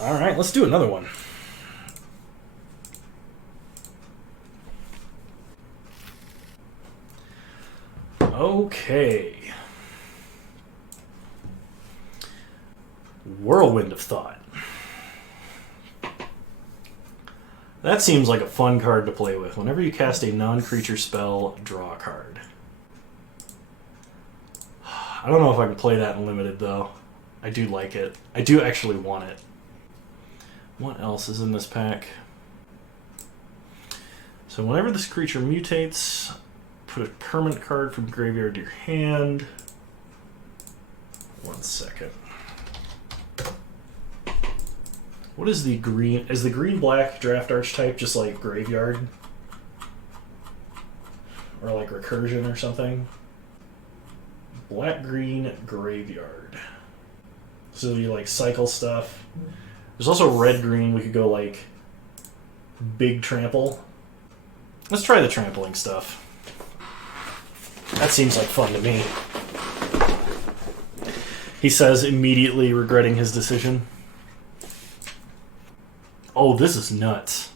Alright, let's do another one. Okay. Whirlwind of Thought. That seems like a fun card to play with. Whenever you cast a non-creature spell, draw a card. I don't know if I can play that in Limited, though. I do like it. I do actually want it. What else is in this pack? So whenever this creature mutates, put a permanent card from graveyard to your hand. 1 second. What is the green? Is the green-black draft archetype just like graveyard? Or like recursion or something? Black-green graveyard. So you like cycle stuff. There's also red-green. We could go like big trample. Let's try the trampling stuff. That seems like fun to me. He says, immediately regretting his decision. Oh, this is nuts.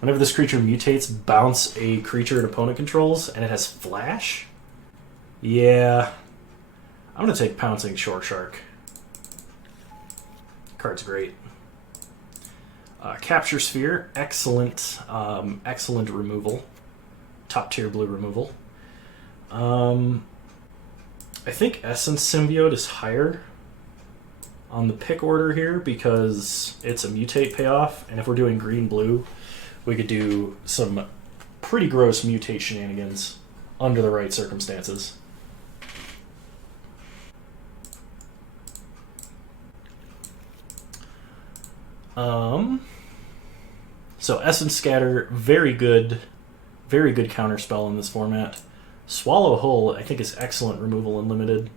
Whenever this creature mutates, bounce a creature an opponent controls, and it has flash? Yeah. I'm going to take Pouncing Shore Shark. Card's great. Capture Sphere, excellent, excellent removal. Top tier blue removal. I think Essence Symbiote is higher on the pick order here because it's a mutate payoff, and if we're doing green-blue, we could do some pretty gross mutate shenanigans under the right circumstances. So Essence Scatter, very good counterspell in this format. Swallow Whole, I think, is excellent removal in Limited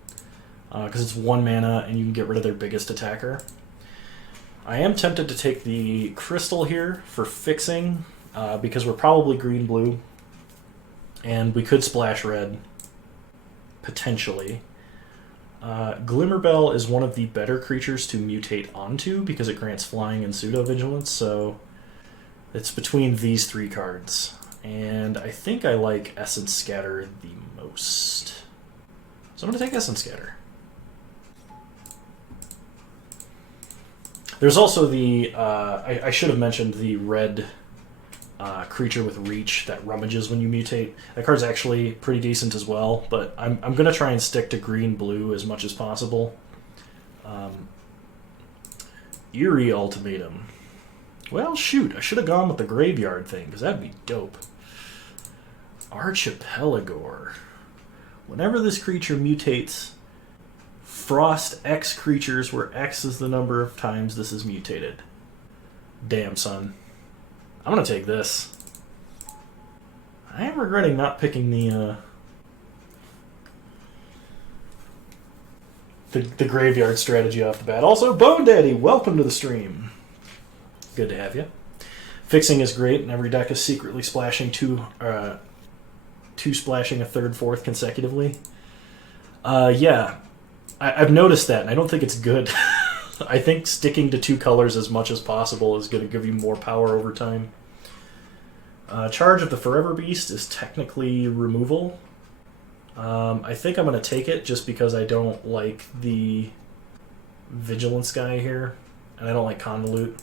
because it's 1 mana and you can get rid of their biggest attacker. I am tempted to take the Crystal here for fixing because we're probably green-blue and we could splash red, potentially. Glimmerbell is one of the better creatures to mutate onto because it grants flying and pseudo-vigilance, so it's between these 3 cards. And I think I like Essence Scatter the most. So I'm going to take Essence Scatter. There's also the, I should have mentioned the red creature with reach that rummages when you mutate. That card's actually pretty decent as well, but I'm going to try and stick to green-blue as much as possible. Eerie Ultimatum. Well, shoot, I should have gone with the graveyard thing, because that'd be dope. Archipelagor. Whenever this creature mutates, frost X creatures where X is the number of times this is mutated. Damn, son. I'm going to take this. I am regretting not picking the graveyard strategy off the bat. Also, Bone Daddy, welcome to the stream. Good to have you. Fixing is great, and every deck is secretly splashing two splashing a 3rd, 4th consecutively. Yeah, I've noticed that, and I don't think it's good. I think sticking to 2 colors as much as possible is going to give you more power over time. Charge of the Forever Beast is technically removal. I think I'm going to take it just because I don't like the Vigilance guy here, and I don't like Convolute.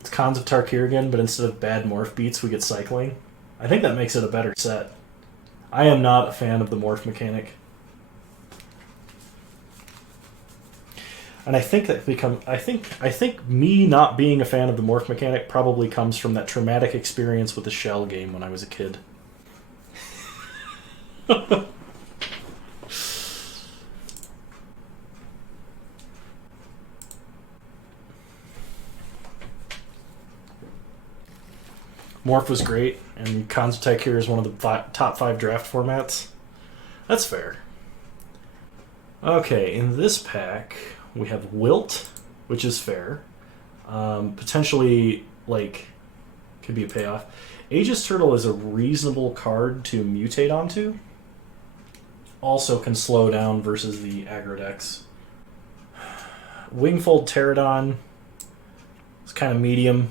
It's Cons of Tarkir, but instead of bad morph beats, we get cycling. I think that makes it a better set. I am not a fan of the morph mechanic. And I think I think me not being a fan of the morph mechanic probably comes from that traumatic experience with the Shell game when I was a kid. Morph was great, and Cons of Tycoon is one of the top 5 draft formats. That's fair. Okay, in this pack, we have Wilt, which is fair. Potentially, like, Could be a payoff. Aegis Turtle is a reasonable card to mutate onto. Also can slow down versus the aggro decks. Wingfold Pterodon is kind of medium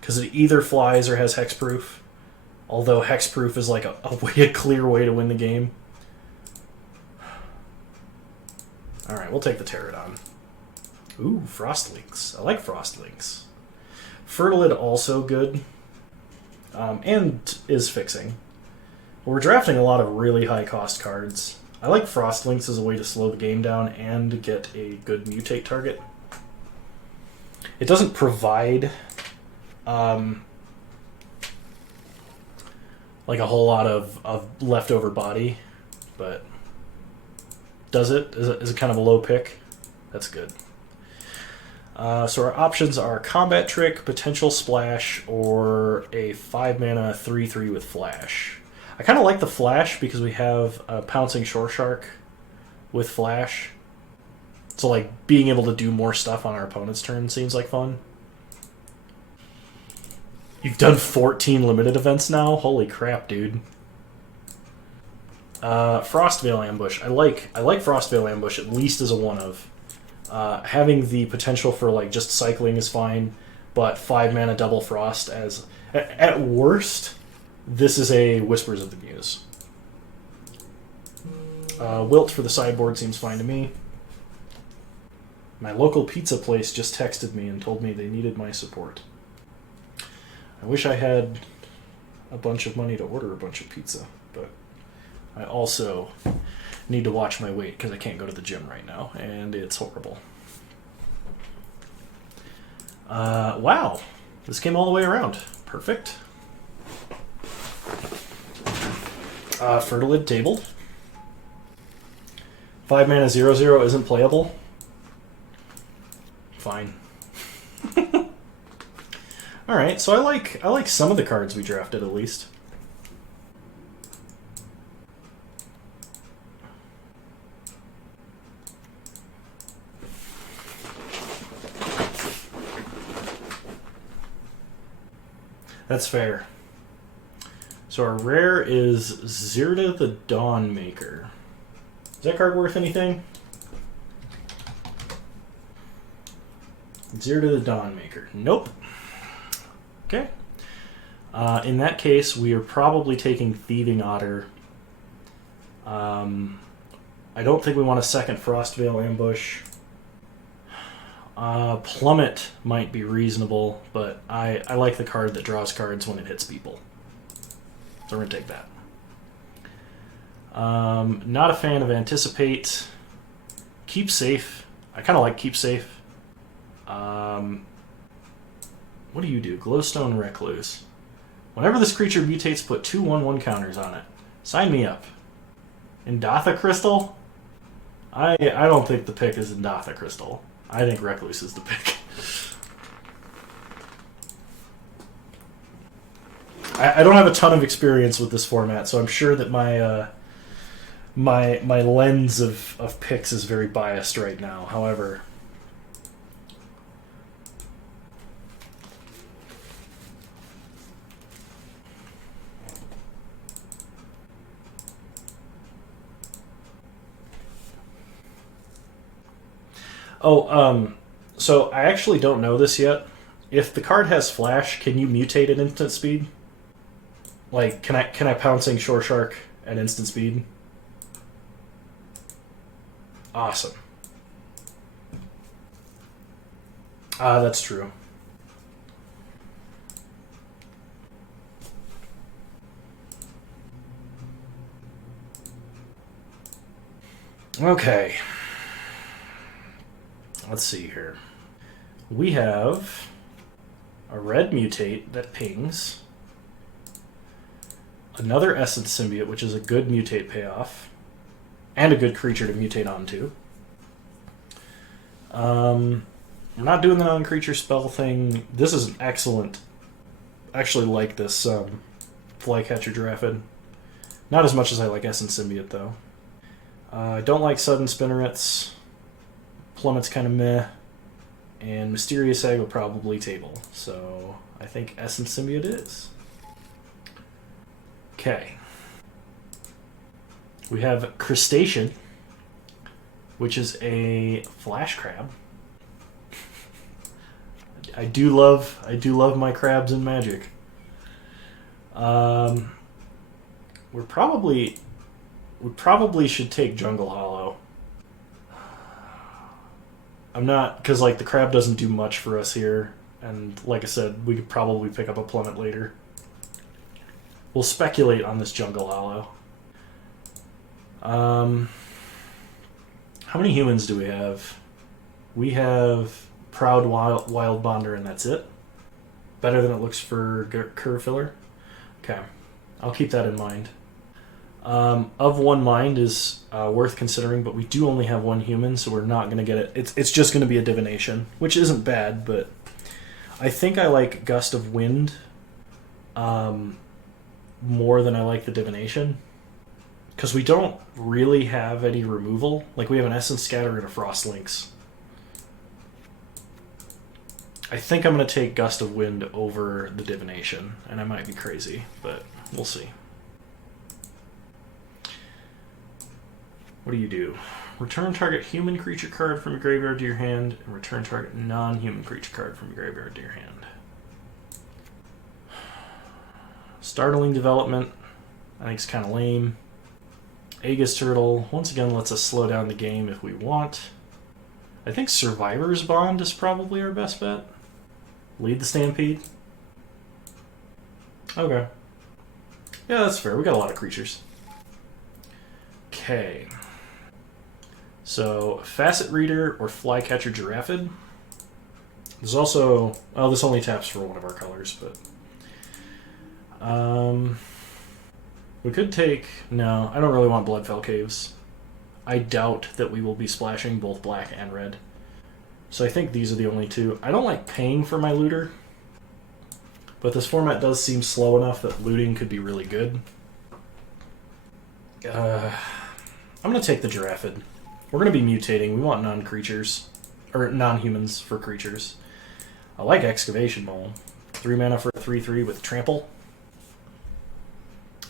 because it either flies or has hexproof. Although hexproof is like a clear way to win the game. Alright, we'll take the Pterodon. Ooh, Frostlinks. I like Frostlinks. Fertilid also good. And is fixing. We're drafting a lot of really high cost cards. I like Frostlinks as a way to slow the game down and get a good mutate target. It doesn't provide like a whole lot of leftover body, but does it? Is it kind of a low pick? That's good. So our options are Combat Trick, Potential Splash, or a 5-mana 3/3 with Flash. I kind of like the Flash because we have a Pouncing Shore Shark with Flash. So like being able to do more stuff on our opponent's turn seems like fun. You've done 14 limited events now? Holy crap, dude. Frostvale Ambush. I like Frostvale Ambush at least as a one-of. Having the potential for like just cycling is fine, but 5-mana double frost as at worst, this is a Whispers of the Muse. Wilt for the sideboard seems fine to me. My local pizza place just texted me and told me they needed my support. I wish I had a bunch of money to order a bunch of pizza, but I also need to watch my weight because I can't go to the gym right now, and it's horrible. Wow. This came all the way around. Perfect. Fertilid tabled. 5-mana 0/0 isn't playable. Fine. Alright, so I like some of the cards we drafted at least. That's fair. So our rare is Zirda the Dawnmaker. Is that card worth anything? Zirda the Dawnmaker. Nope. Okay. In that case, we are probably taking Thieving Otter. I don't think we want a second Frostvale Ambush. Plummet might be reasonable, but I like the card that draws cards when it hits people. So we're going to take that. Not a fan of Anticipate. Keep Safe. I kind of like Keep Safe. What do you do? Glowstone Recluse. Whenever this creature mutates, put 2/1/1 counters on it. Sign me up. Indatha Crystal? I don't think the pick is Indatha Crystal. I think Recluse is the pick. I don't have a ton of experience with this format, so I'm sure that my my lens of picks is very biased right now. However, so I actually don't know this yet. If the card has Flash, can you mutate at instant speed? Like, can I Pouncing Shore Shark at instant speed? Awesome. That's true. Okay. Let's see here. We have a red mutate that pings. Another Essence Symbiote, which is a good mutate payoff. And a good creature to mutate onto. We're not doing the non-creature spell thing. This is an excellent... I actually like this Flycatcher Giraffe. Not as much as I like Essence Symbiote, though. I don't like Sudden Spinnerets. Plummet's kind of meh. And Mysterious Egg will probably table. So I think Essence Symbiote is. Okay. We have Crustacean, which is a flash crab. I do love my crabs in Magic. We probably should take Jungle Hollow. I'm not, because like the crab doesn't do much for us here, and like I said, we could probably pick up a plummet later. We'll speculate on this Jungle Hollow. How many humans do we have? We have Proud Wild Bonder, and that's it. Better than it looks for curve filler. Okay, I'll keep that in mind. Of One Mind is worth considering, but we do only have one human, so we're not going to get it. It's just going to be a divination, which isn't bad, but I think I like Gust of Wind more than I like the divination. Because we don't really have any removal. Like, we have an Essence Scatter and a Frost Lynx. I think I'm going to take Gust of Wind over the divination, and I might be crazy, but we'll see. What do? Return target human creature card from your graveyard to your hand, and return target non-human creature card from your graveyard to your hand. Startling Development, I think it's kind of lame. Aegis Turtle, once again, lets us slow down the game if we want. I think Survivor's Bond is probably our best bet. Lead the Stampede. Okay. Yeah, that's fair. We got a lot of creatures. Okay. So, Facet Reader or Flycatcher Giraffid. There's also... Oh, this only taps for one of our colors, but... we could take... No, I don't really want Bloodfell Caves. I doubt that we will be splashing both black and red. So I think these are the only two. I don't like paying for my looter, but this format does seem slow enough that looting could be really good. I'm going to take the Giraffid. We're going to be mutating. We want non-creatures. Or non-humans for creatures. I like Excavation Bowl. 3 mana for a 3/3 with Trample.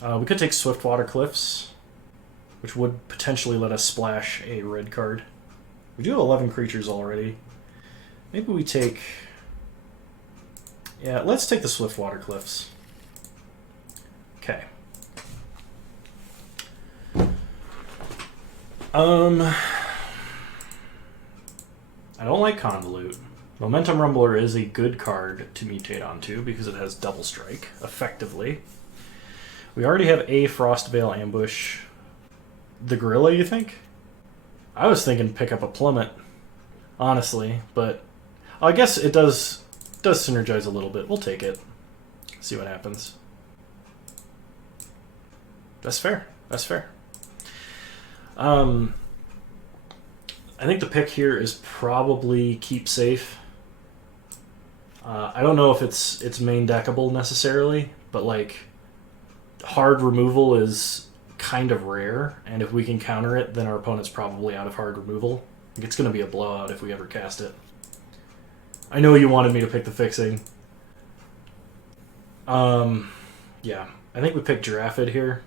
We could take Swiftwater Cliffs, which would potentially let us splash a red card. We do have 11 creatures already. Maybe we take... Yeah, let's take the Swiftwater Cliffs. Okay. I don't like Convolute. Momentum Rumbler is a good card to mutate onto because it has double strike, effectively. We already have a Frostveil Ambush. The Gorilla, you think? I was thinking pick up a Plummet, honestly, but I guess it does synergize a little bit. We'll take it. See what happens. That's fair. That's fair. I think the pick here is probably Keep Safe. I don't know if it's main deckable necessarily, but like hard removal is kind of rare, and if we can counter it, then our opponent's probably out of hard removal. Like, it's going to be a blowout if we ever cast it. I know you wanted me to pick the fixing. Yeah, I think we pick Giraffid here.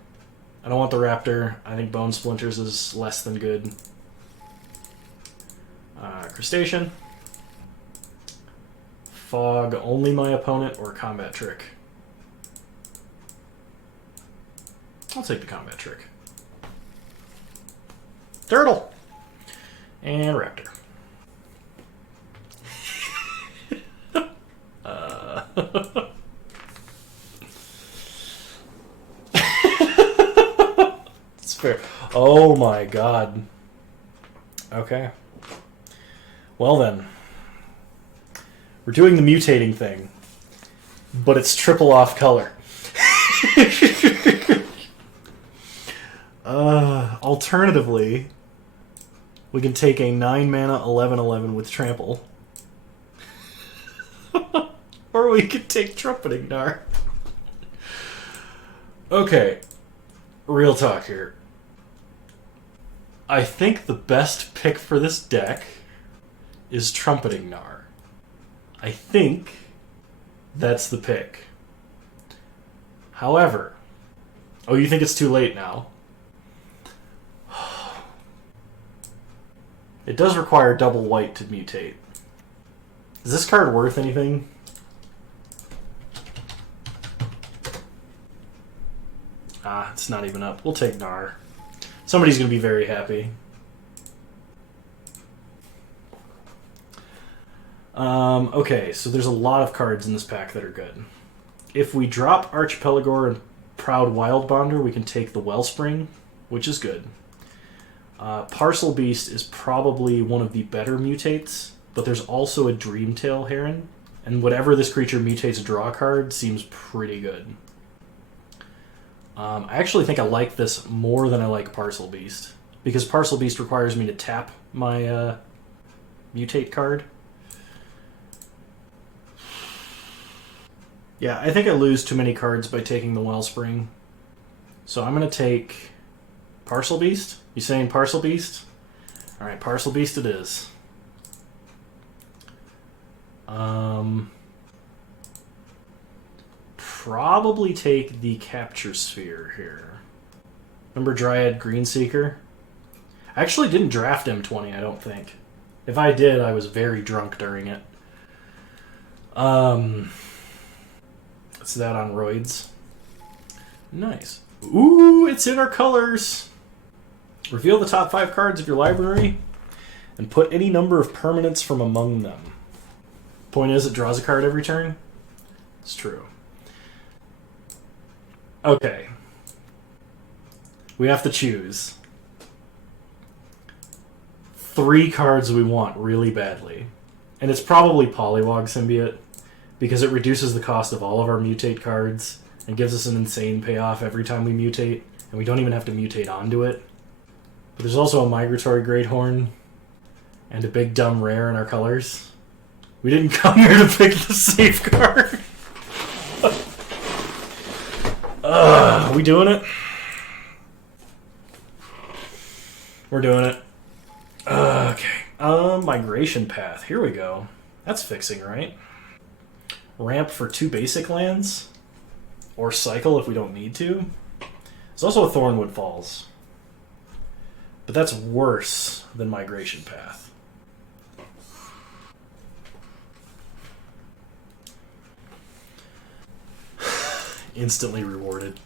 I don't want the Raptor. I think Bone Splinters is less than good. Crustacean. Fog only my opponent or Combat Trick. I'll take the Combat Trick. Turtle! And Raptor. It's fair. Oh my god. Okay. Well then. We're doing the mutating thing. But it's triple off color. Alternatively, we can take a 9 mana 11/11 with Trample. Or we could take Trumpeting Gnar. Okay, real talk here. I think the best pick for this deck is Trumpeting Gnar. I think that's the pick. However, oh, you think it's too late now? It does require double white to mutate. Is this card worth anything? Ah, it's not even up. We'll take Gnar. Somebody's going to be very happy. Okay, so there's a lot of cards in this pack that are good. If we drop Archipelago and Proud Wildbonder, we can take the Wellspring, which is good. Parcel Beast is probably one of the better mutates, but there's also a Dreamtail Heron, and whatever this creature mutates draw card seems pretty good. I actually think I like this more than I like Parcel Beast, because Parcel Beast requires me to tap my mutate card. Yeah, I think I lose too many cards by taking the Wellspring. So I'm going to take Parcel Beast. You saying Parcel Beast? Alright, Parcel Beast it is. Probably take the Capture Sphere here. Remember Dryad Greenseeker? I actually didn't draft M20, I don't think. If I did, I was very drunk during it. It's that on roids. Nice. Ooh, it's in our colors! Reveal the top 5 cards of your library and put any number of permanents from among them. Point is, it draws a card every turn. It's true. Okay. We have to choose 3 cards we want really badly. And it's probably Poliwag Symbiote, because it reduces the cost of all of our mutate cards and gives us an insane payoff every time we mutate, and we don't even have to mutate onto it. But there's also a Migratory Greathorn and a big dumb rare in our colors. We didn't come here to pick the safe card. Are we doing it? We're doing it. Okay. Migration Path. Here we go. That's fixing, right? Ramp for 2 basic lands? Or cycle if we don't need to? There's also a Thornwood Falls. But that's worse than Migration Path. Instantly rewarded.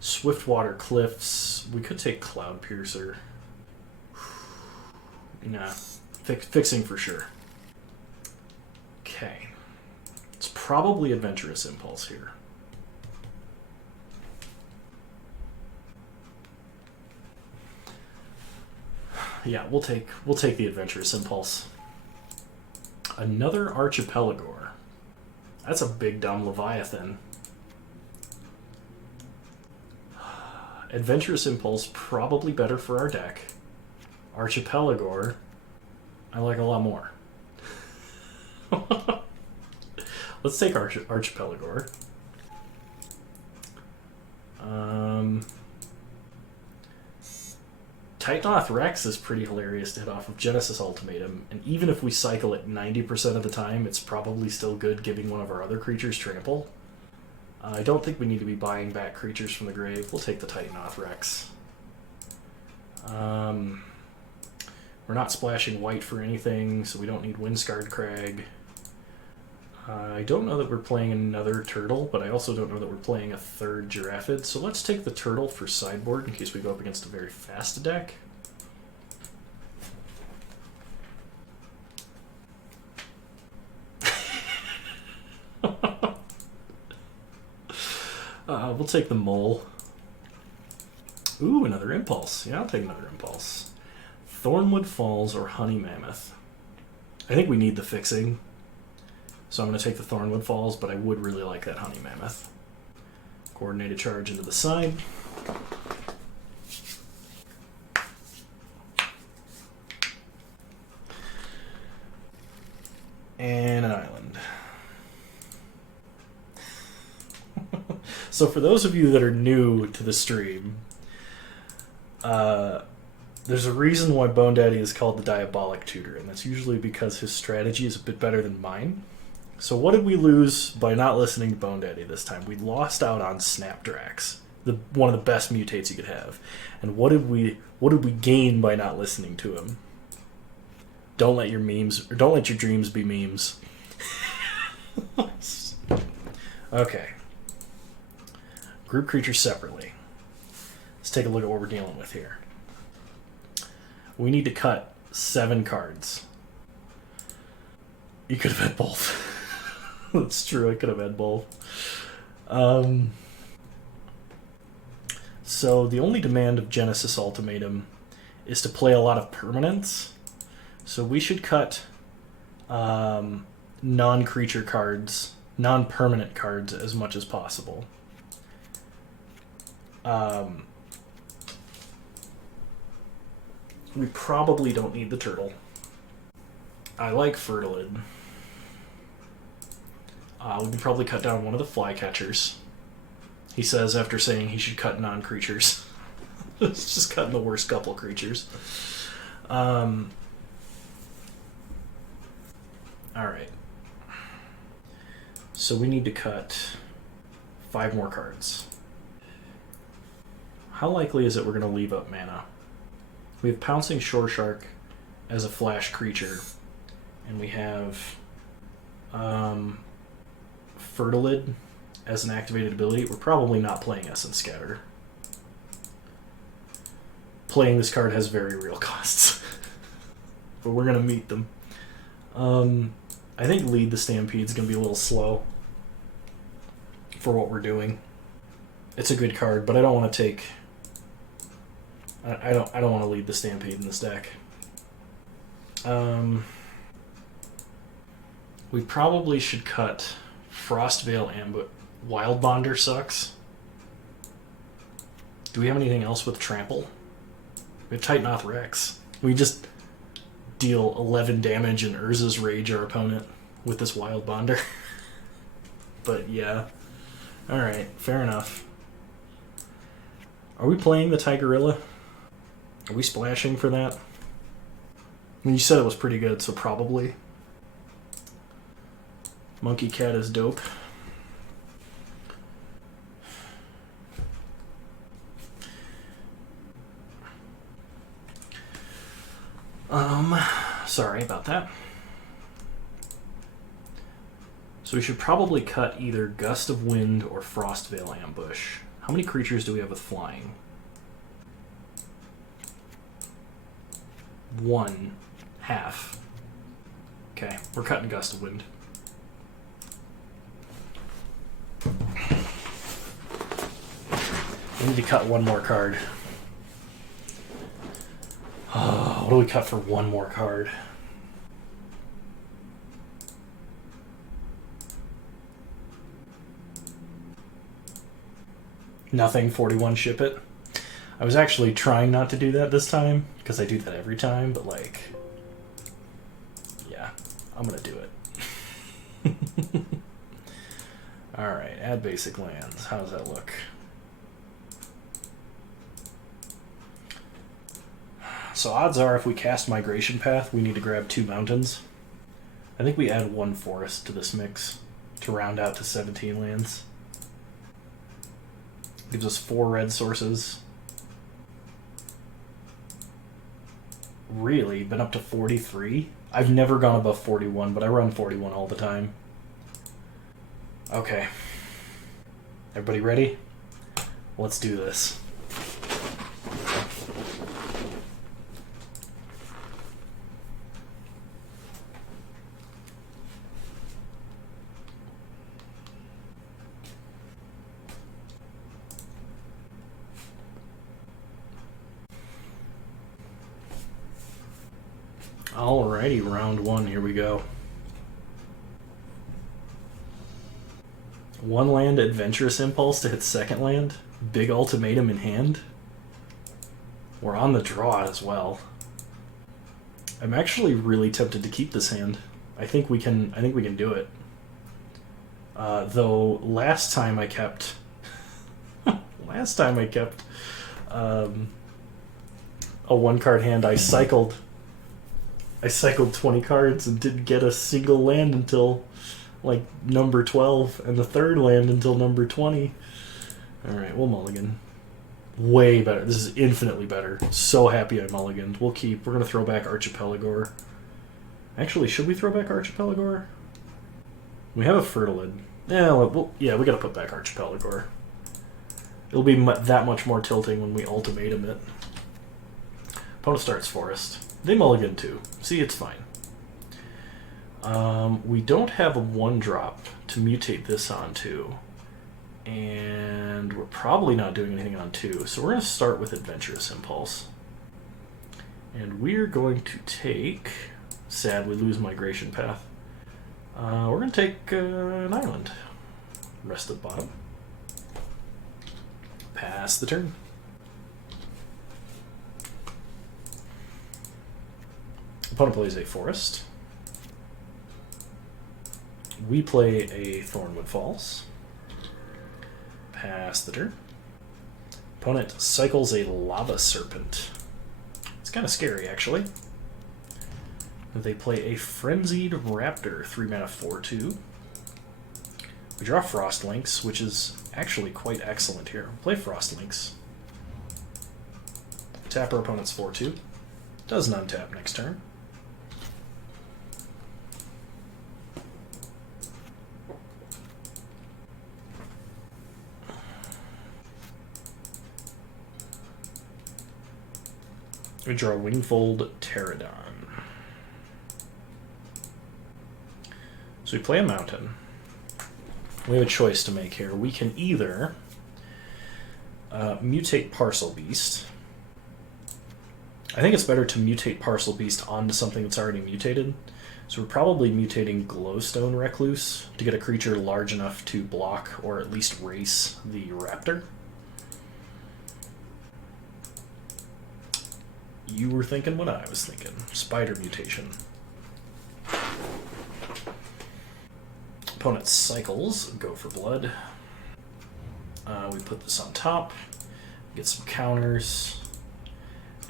Swiftwater Cliffs. We could take Cloud Piercer. Nah. Fixing for sure. Okay. It's probably Adventurous Impulse here. Yeah, we'll take the Adventurous Impulse. Another Archipelago. That's a big dumb Leviathan. Adventurous Impulse, probably better for our deck. Archipelago, I like a lot more. Let's take Archipelago. Titanoth Rex is pretty hilarious to hit off of Genesis Ultimatum, and even if we cycle it 90% of the time, it's probably still good giving one of our other creatures trample. I don't think we need to be buying back creatures from the grave. We'll take the Titanoth Rex. We're not splashing white for anything, so we don't need Windscarred Crag. I don't know that we're playing another turtle, but I also don't know that we're playing a third Giraffid, so let's take the turtle for sideboard in case we go up against a very fast deck. We'll take the mole. Ooh, another Impulse. Yeah, I'll take another Impulse. Thornwood Falls or Honey Mammoth. I think we need the fixing. So I'm going to take the Thornwood Falls, but I would really like that Honey Mammoth. Coordinated charge into the side. And an island. So for those of you that are new to the stream, There's a reason why Bone Daddy is called the Diabolic Tutor, and that's usually because his strategy is a bit better than mine. So what did we lose by not listening to Bone Daddy this time? We lost out on Snapdrax, one of the best mutates you could have. And what did we gain by not listening to him? Don't let your dreams be memes. Okay. Group creatures separately. Let's take a look at what we're dealing with here. We need to cut 7 cards. You could have had both. That's true, I could have had both. So the only demand of Genesis Ultimatum is to play a lot of permanents. So we should cut non-creature cards, non-permanent cards as much as possible. We probably don't need the turtle. I like Fertilid. We could probably cut down one of the flycatchers. He says after saying he should cut non-creatures. It's just cutting the worst couple creatures. Alright. So we need to cut 5 more cards. How likely is it we're going to leave up mana? We have Pouncing Shore Shark as a flash creature. And we have Fertilid as an activated ability. We're probably not playing Essence Scatter. Playing this card has very real costs. But we're going to meet them. I think Lead the Stampede is going to be a little slow for what we're doing. It's a good card, but I don't want to take... I don't want to lead the Stampede in this deck. We probably should cut Frostvale Ambush. Wild Bonder sucks. Do we have anything else with Trample? We have Titanoth Rex. We just deal 11 damage and Urza's Rage our opponent with this Wild Bonder. But yeah. Alright, fair enough. Are we playing the Tigerilla? Are we splashing for that? I mean, you said it was pretty good, so probably. Monkey Cat is dope. Sorry about that. So we should probably cut either Gust of Wind or Frostvale Ambush. How many creatures do we have with flying? 1. Half. Okay, we're cutting Gust of Wind. We need to cut one more card. Oh, what do we cut for one more card? Nothing, 41 ship it. I was actually trying not to do that this time, because I do that every time, but like... Yeah, I'm gonna do it. Alright, add basic lands. How does that look? So odds are if we cast Migration Path, we need to grab 2 mountains. I think we add 1 forest to this mix to round out to 17 lands. Gives us 4 red sources. Really? Been up to 43? I've never gone above 41, but I run 41 all the time. Okay. Everybody ready? Let's do this. Alrighty, round 1, here we go. 1 land, Adventurous Impulse to hit 2nd land. Big Ultimatum in hand. We're on the draw as well. I'm actually really tempted to keep this hand. I think we can do it. Though last time I kept a 1-card hand. I cycled 20 cards and didn't get a single land until like number 12, and the third land until number 20. Alright, we'll mulligan. Way better. This is infinitely better. So happy I mulliganed. We'll keep. We're going to throw back Archipelagor. Actually, should we throw back Archipelagor? We have a Fertilid. Yeah, we got to put back Archipelagor. It'll be that much more tilting when we ultimatum it. Opponent starts Forest. They mulligan too. See, it's fine. We don't have a 1-drop to mutate this onto. And we're probably not doing anything on 2. So we're going to start with Adventurous Impulse. And we're going to take... Sad, we lose Migration Path. We're going to take an island. Rest at the bottom. Pass the turn. Opponent plays a Forest. We play a Thornwood Falls. Pass the turn. Opponent cycles a Lava Serpent. It's kind of scary, actually. They play a Frenzied Raptor, 3-mana 4/2. We draw Frostlinks, which is actually quite excellent here. Play Frostlinks. Tap our opponent's 4/2. Doesn't untap next turn. We draw Wingfold Pterodon. So we play a mountain. We have a choice to make here. We can either mutate Parcel Beast. I think it's better to mutate Parcel Beast onto something that's already mutated. So we're probably mutating Glowstone Recluse to get a creature large enough to block or at least race the Raptor. You were thinking what I was thinking. Spider Mutation. Opponent cycles, go for blood. We put this on top, get some counters,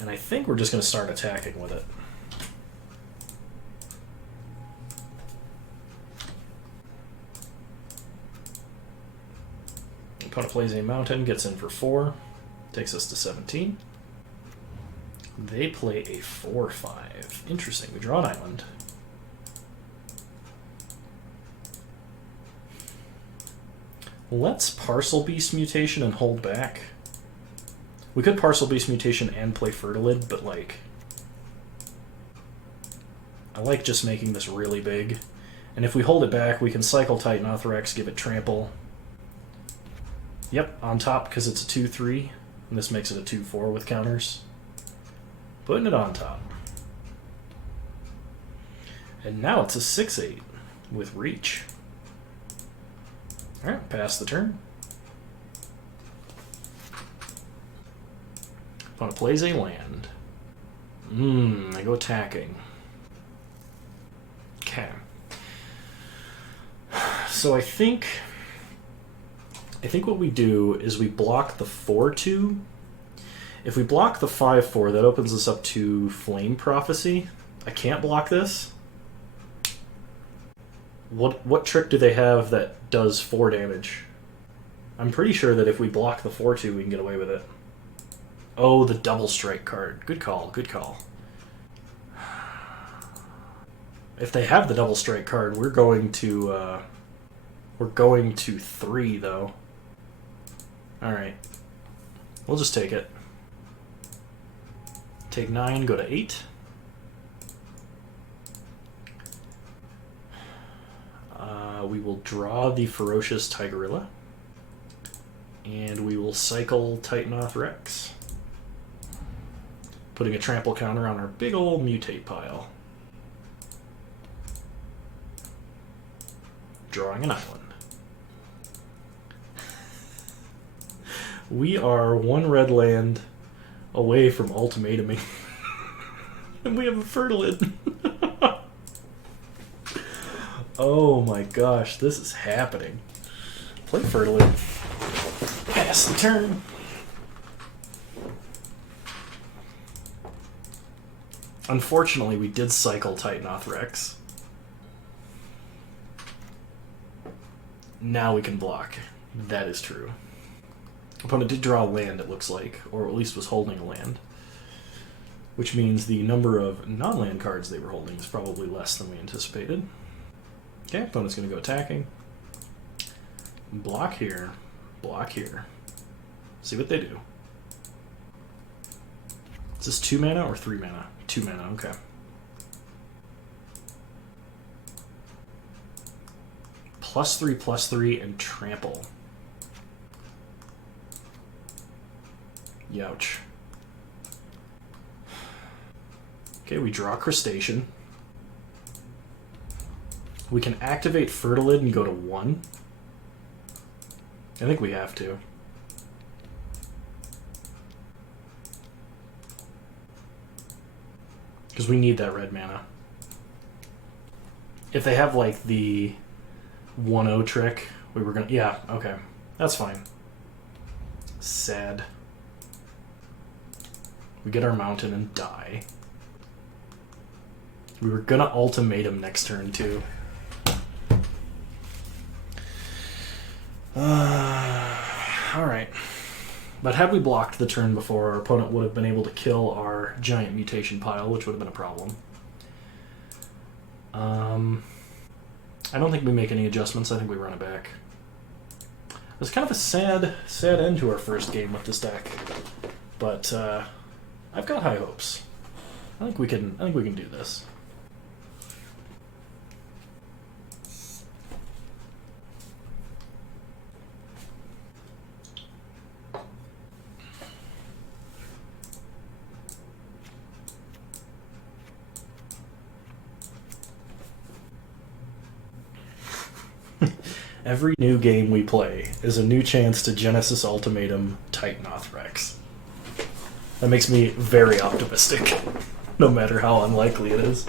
and I think we're just going to start attacking with it. Opponent plays a mountain, gets in for 4, takes us to 17. They play a 4/5. Interesting, we draw an island. Let's Parcel Beast Mutation and hold back. We could Parcel Beast Mutation and play Fertilid, but like... I like just making this really big. And if we hold it back, we can cycle Titanothrax, give it Trample. Yep, on top because it's a 2/3, and this makes it a 2/4 with counters. Putting it on top. And now it's a 6/8 with Reach. Alright, pass the turn. Opponent plays a land. I go attacking. Okay. So I think what we do is we block the 4/2. If we block the 5/4, that opens us up to Flame Prophecy. I can't block this. What trick do they have that does 4 damage? I'm pretty sure that if we block the 4/2, we can get away with it. Oh, the Double Strike card. Good call, good call. If they have the Double Strike card, we're going to 3 though. All right, we'll just take it. Take 9, go to 8. We will draw the Ferocious Tigerilla, and we will cycle Titanothrax, putting a trample counter on our big old mutate pile. Drawing an island. We are 1 red land away from ultimatuming. And we have a Fertilid. Oh my gosh, this is happening. Play Fertilid. Pass the turn. Unfortunately, we did cycle Titanoth Rex. Now we can block. That is true. Opponent did draw a land, it looks like, or at least was holding a land. Which means the number of non-land cards they were holding is probably less than we anticipated. Okay, opponent's going to go attacking. Block here. Block here. See what they do. Is this 2 mana or 3 mana? 2 mana, okay. +3/+3, and trample. Youch. Okay, we draw Crustacean. We can activate Fertilid and go to 1. I think we have to. Because we need that red mana. If they have, like, the 1/0 trick, we were gonna... Yeah, okay. That's fine. Sad. We get our mountain and die. We were gonna Ultimatum next turn, too. Alright. But had we blocked the turn before, our opponent would have been able to kill our giant mutation pile, which would have been a problem. I don't think we make any adjustments. I think we run it back. It was kind of a sad end to our first game with this deck, but I've got high hopes. I think we can do this. Every new game we play is a new chance to Genesis Ultimatum Titanoth Rex. That makes me very optimistic, no matter how unlikely it is.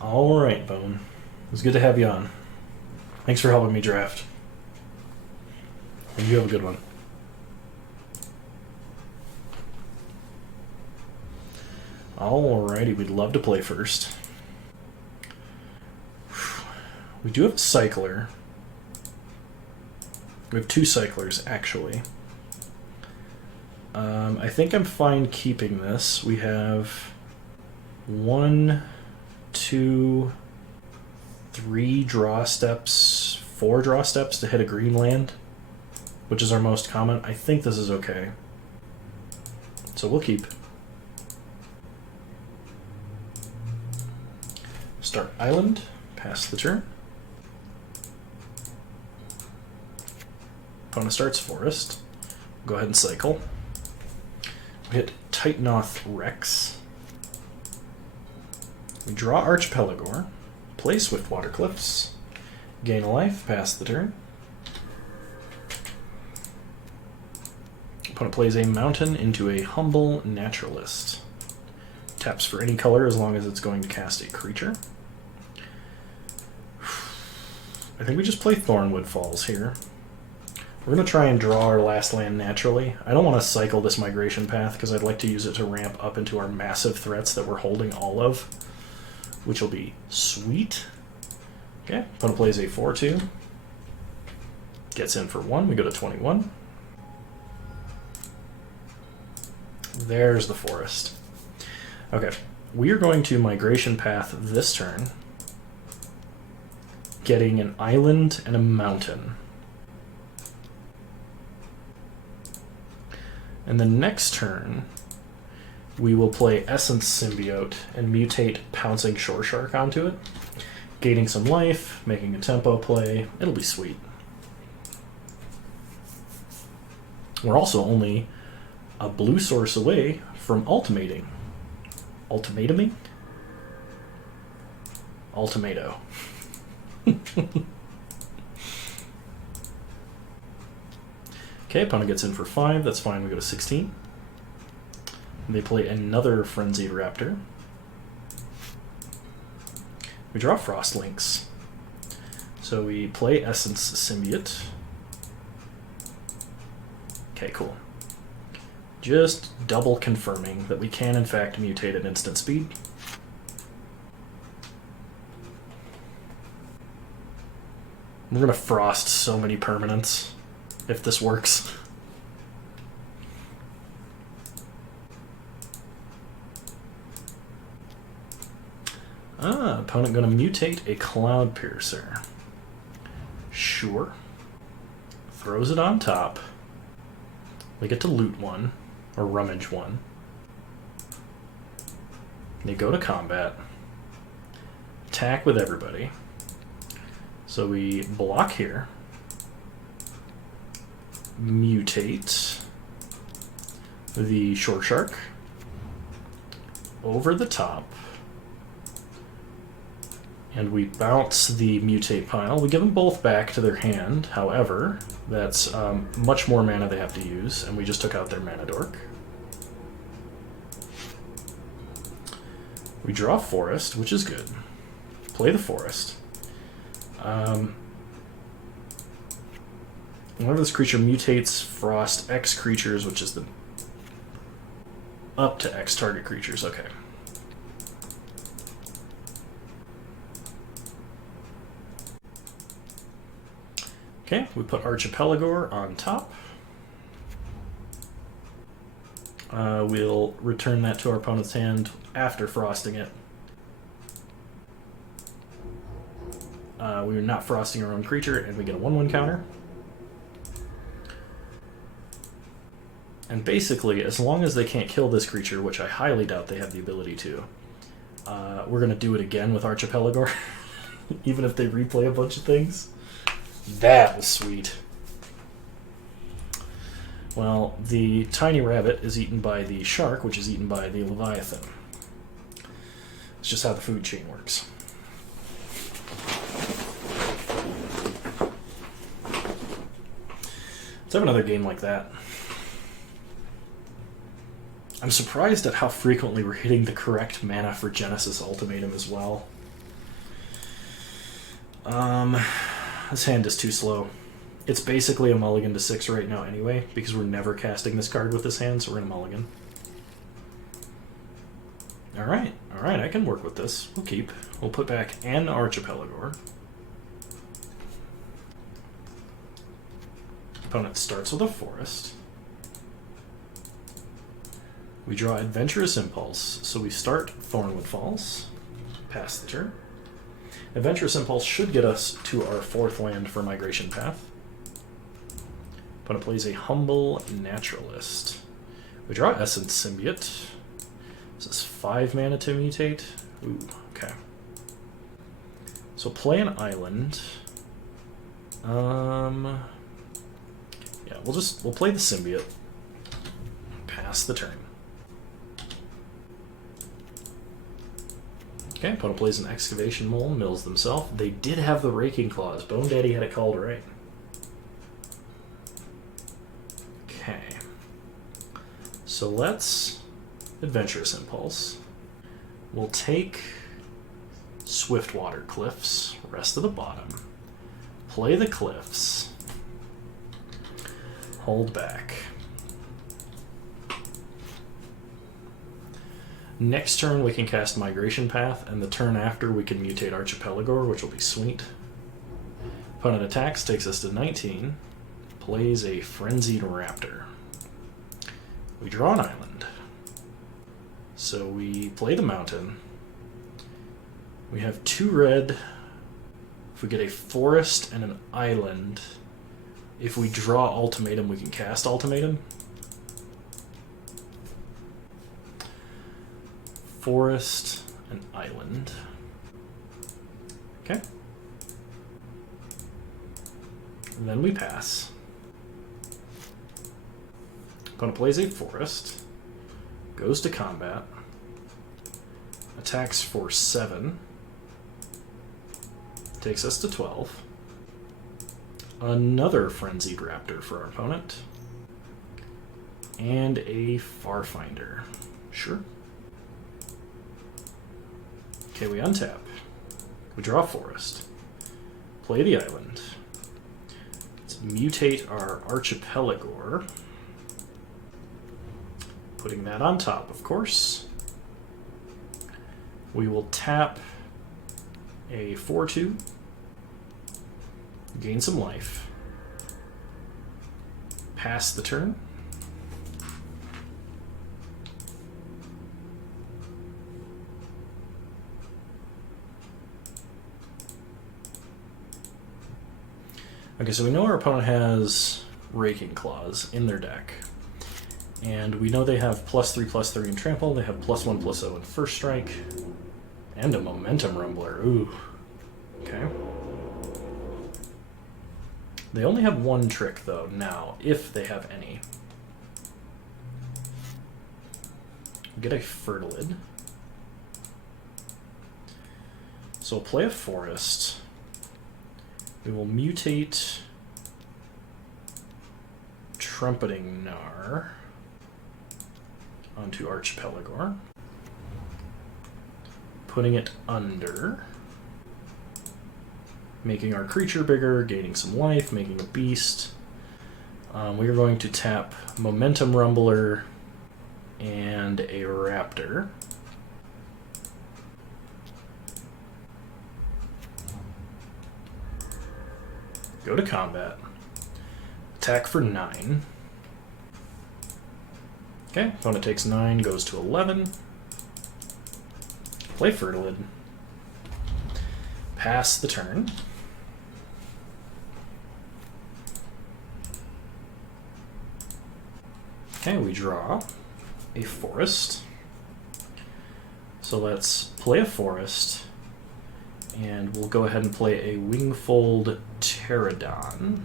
Alright, Bone. It was good to have you on. Thanks for helping me draft. And you have a good one. Alrighty, we'd love to play first. We do have a cycler. We have 2 cyclers, actually. I think I'm fine keeping this. We have 1, 2, 3 draw steps, 4 draw steps to hit a green land, which is our most common. I think this is okay. So we'll keep. Start island, pass the turn. Opponent starts forest. Go ahead and cycle. We hit Titanoth Rex. We draw Archipelagor, play Swiftwater Cliffs, gain a life, pass the turn. Opponent plays a mountain into a Humble Naturalist. Taps for any color as long as it's going to cast a creature. I think we just play Thornwood Falls here. We're going to try and draw our last land naturally. I don't want to cycle this migration path because I'd like to use it to ramp up into our massive threats that we're holding all of, which will be sweet. Okay, opponent plays a 4/2. Gets in for 1. We go to 21. There's the forest. Okay, we are going to migration path this turn, getting an island and a mountain. And the next turn, we will play Essence Symbiote and mutate Pouncing Shore Shark onto it, gaining some life, making a tempo play. It'll be sweet. We're also only a blue source away from ultimating. Ultimatuming? Ultimato. Okay, opponent gets in for 5. That's fine. We go to 16. They play another Frenzied Raptor. We draw Frost Lynx. So we play Essence Symbiote. Okay, cool. Just double confirming that we can in fact mutate at instant speed. We're gonna frost so many permanents if this works. Opponent gonna mutate a Cloud Piercer. Sure. Throws it on top. They get to loot one, or rummage one. They go to combat. Attack with everybody. So we block here. Mutate the Shore Shark over the top. And we bounce the mutate pile. We give them both back to their hand. However, that's much more mana they have to use, and we just took out their mana dork. We draw Forest, which is good. Play the Forest. Whenever this creature mutates, frost X creatures, which is the up to X target creatures. Okay. Okay, we put Archipelagor on top. We'll return that to our opponent's hand after frosting it. We're not frosting our own creature, and we get a 1/1 counter. And basically, as long as they can't kill this creature, which I highly doubt they have the ability to, we're going to do it again with Archipelagor, even if they replay a bunch of things. That was sweet. Well, the tiny rabbit is eaten by the shark, which is eaten by the leviathan. It's just how the food chain works. Let's have another game like that. I'm surprised at how frequently we're hitting the correct mana for Genesis Ultimatum as well. This hand is too slow. It's basically a mulligan to 6 right now anyway, because we're never casting this card with this hand, so we're going to mulligan. Alright, I can work with this. We'll keep. We'll put back an Archipelagor. Opponent starts with a Forest. We draw Adventurous Impulse, so we start Thornwood Falls, pass the turn. Adventurous Impulse should get us to our 4th land for Migration Path. Opponent plays a Humble Naturalist. We draw Essence Symbiote. This is 5 mana to mutate. Ooh, okay. So play an island. Yeah, we'll play the Symbiote. Pass the turn. Okay, opponent plays an Excavation Mole, mills themselves. They did have the Raking Claws. Bone Daddy had it called right. Okay. So let's Adventurous Impulse. We'll take Swiftwater Cliffs, rest of the bottom. Play the Cliffs. Hold back. Next turn we can cast Migration Path, and the turn after we can mutate Archipelagor, which will be sweet. Opponent attacks, takes us to 19. Plays a Frenzied Raptor. We draw an island. So we play the mountain. We have 2 red. If we get a forest and an island, if we draw Ultimatum, we can cast Ultimatum. Forest and island. Okay. And then we pass. Opponent plays a forest. Goes to combat. Attacks for 7. Takes us to 12. Another Frenzied Raptor for our opponent. And a Farfinder. Sure. Okay, we untap. We draw a forest. Play the island. Let's mutate our Archipelagor. Putting that on top, of course. We will tap a 4/2. Gain some life. Pass the turn. Okay, so we know our opponent has Raking Claws in their deck. And we know they have +3/+3 in Trample, they have +1/+0 in First Strike, and a Momentum Rumbler. Ooh. Okay. They only have one trick, though, now, if they have any. We get a Fertilid. So we'll play a Forest. We will mutate Trumpeting Gnar onto Archipelagor, putting it under, making our creature bigger, gaining some life, making a beast. We are going to tap Momentum Rumbler and a Raptor. Go to combat. Attack for 9. Okay, opponent takes 9, goes to 11. Play Fertilid. Pass the turn. Okay, we draw a forest. So let's play a forest. And we'll go ahead and play a Wingfold Pterodon.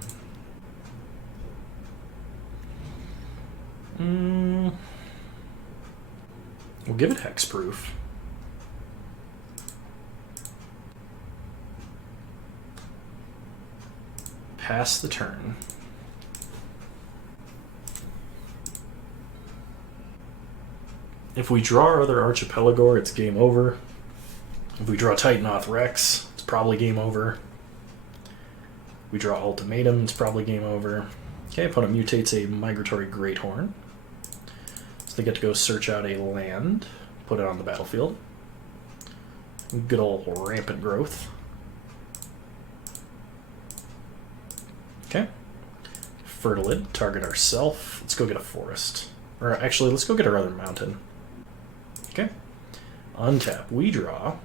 We'll give it hexproof. Pass the turn. If we draw our other Archipelagor, it's game over. If we draw Titanoth Rex, it's probably game over. We draw Ultimatum, it's probably game over. Okay, opponent mutates a Migratory Greathorn. So they get to go search out a land, put it on the battlefield. Good old Rampant Growth. Okay. Fertilid, target ourself. Let's go get a forest. Or actually, let's go get our other mountain. Okay. Untap. We draw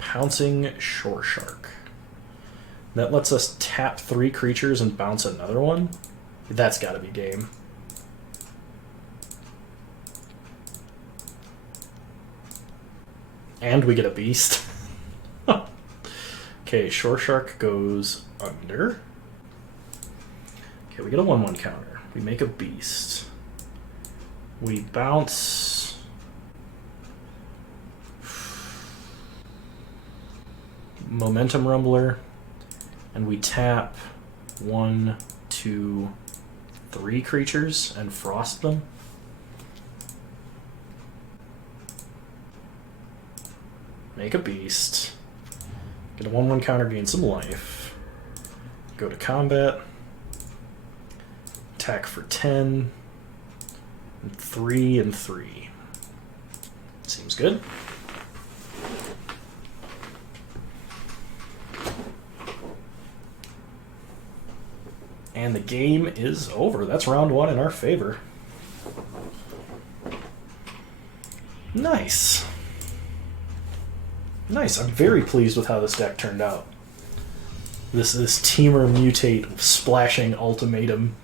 Pouncing Shore Shark. That lets us tap 3 creatures and bounce another one. That's got to be game. And we get a beast. Okay, Shore Shark goes under. Okay, we get a 1/1 counter. We make a beast. We bounce Momentum Rumbler, and we tap 1, 2, 3 creatures and frost them. Make a beast. Get a 1/1 counter, gain some life. Go to combat. Attack for 10. And 3 and 3. Seems good. And the game is over. That's round 1 in our favor. Nice. Nice. I'm very pleased with how this deck turned out. This Temur mutate splashing Ultimatum.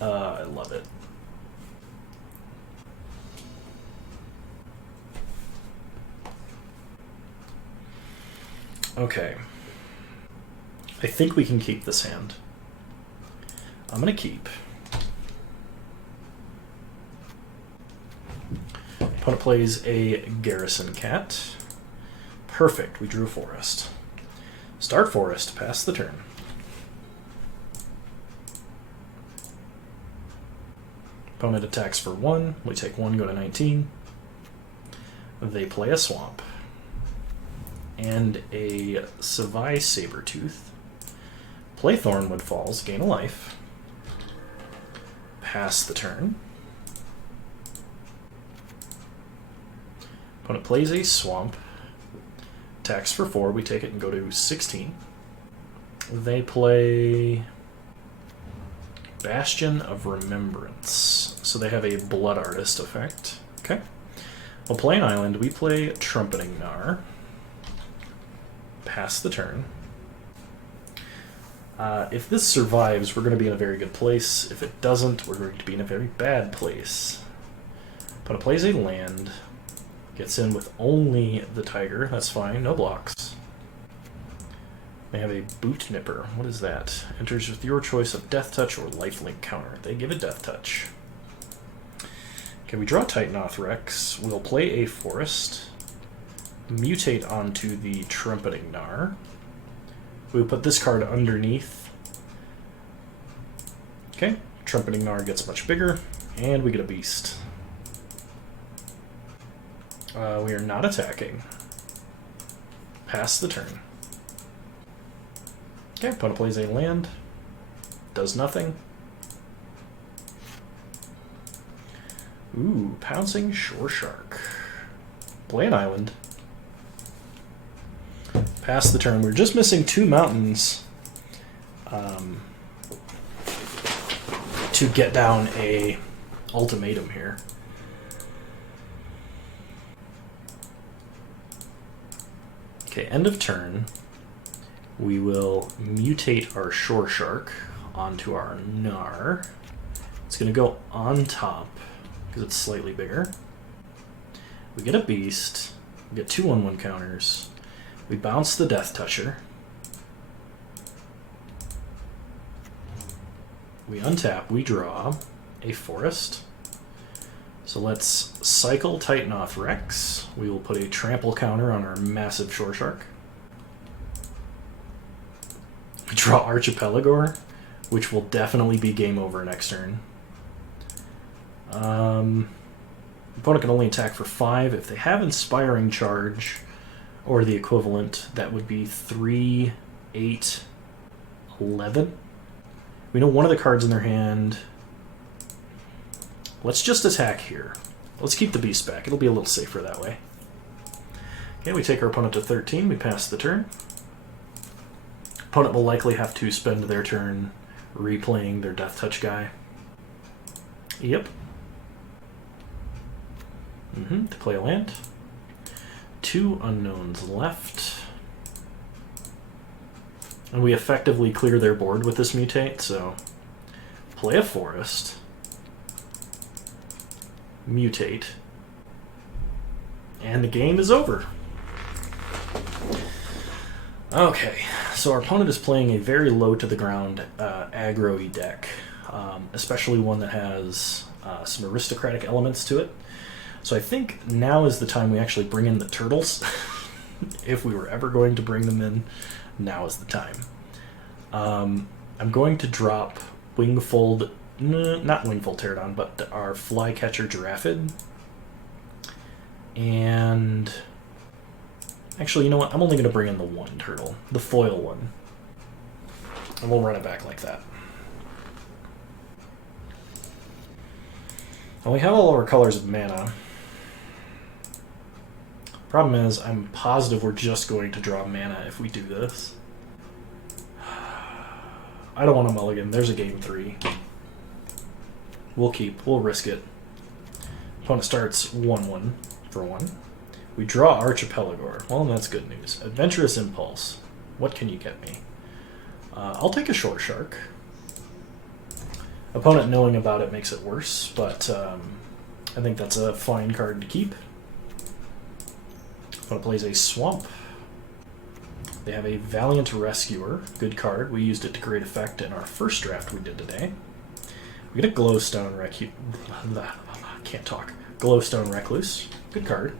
I love it. Okay. I think we can keep this hand. I'm going to keep. Opponent plays a Garrison Cat. Perfect. We drew Forest. Start Forest. Pass the turn. Opponent attacks for 1. We take 1, go to 19. They play a swamp. And a Savai Sabertooth. Play Thornwood Falls, gain a life. Pass the turn. Opponent plays a swamp. Attacks for 4. We take it and go to 16. They play Bastion of Remembrance. So they have a Blood Artist effect. Okay. We'll play an island. We play Trumpeting Gnar. Pass the turn. If this survives, we're going to be in a very good place. If it doesn't, we're going to be in a very bad place. But it plays a land. Gets in with only the tiger. That's fine. No blocks. They have a Boot Nipper. What is that? Enters with your choice of Death Touch or Lifelink counter. They give a Death Touch. Okay, we draw Titanoth Rex. We'll play a Forest. Mutate onto the Trumpeting Gnar. We'll put this card underneath. Okay, Trumpeting Gnar gets much bigger, and we get a Beast. We are not attacking. Pass the turn. Okay, opponent plays a land. Does nothing. Ooh, Pouncing Shore Shark. Play an island. Pass the turn. We're just missing 2 mountains to get down a ultimatum here. Okay, end of turn. We will mutate our Shore Shark onto our Gnar. It's going to go on top because it's slightly bigger. We get a Beast. We get 2 1/1 counters. We bounce the Death Toucher. We untap, we draw a Forest. So let's cycle Titanoth Rex. We will put a trample counter on our massive Shore Shark. We draw Archipelagor, which will definitely be game over next turn. Opponent can only attack for 5. If they have Inspiring Charge, or the equivalent, that would be 3, 8, 11. We know one of the cards in their hand. Let's just attack here. Let's keep the Beast back. It'll be a little safer that way. Okay, we take our opponent to 13. We pass the turn. Opponent will likely have to spend their turn replaying their Death Touch guy. Yep. To play a land. 2 unknowns left. And we effectively clear their board with this mutate, so play a Forest. Mutate. And the game is over. Okay, so our opponent is playing a very low to the ground aggro-y deck, especially one that has some aristocratic elements to it. So I think now is the time we actually bring in the turtles. If we were ever going to bring them in, now is the time. I'm going to drop Wingfold, not Wingfold Pterodon, but our Flycatcher Giraffid. And actually, you know what? I'm only going to bring in the 1 turtle, the foil one. And we'll run it back like that. And we have all of our colors of mana. Problem is, I'm positive we're just going to draw mana if we do this. I don't want to mulligan. There's a game 3. We'll risk it. Opponent starts 1/1 for 1. We draw Archipelagor. Well, that's good news. Adventurous Impulse. What can you get me? I'll take a Short Shark. Opponent knowing about it makes it worse, but I think that's a fine card to keep. Opponent plays a Swamp. They have a Valiant Rescuer. Good card. We used it to great effect in our first draft we did today. We get a Glowstone Glowstone Recluse. Good card.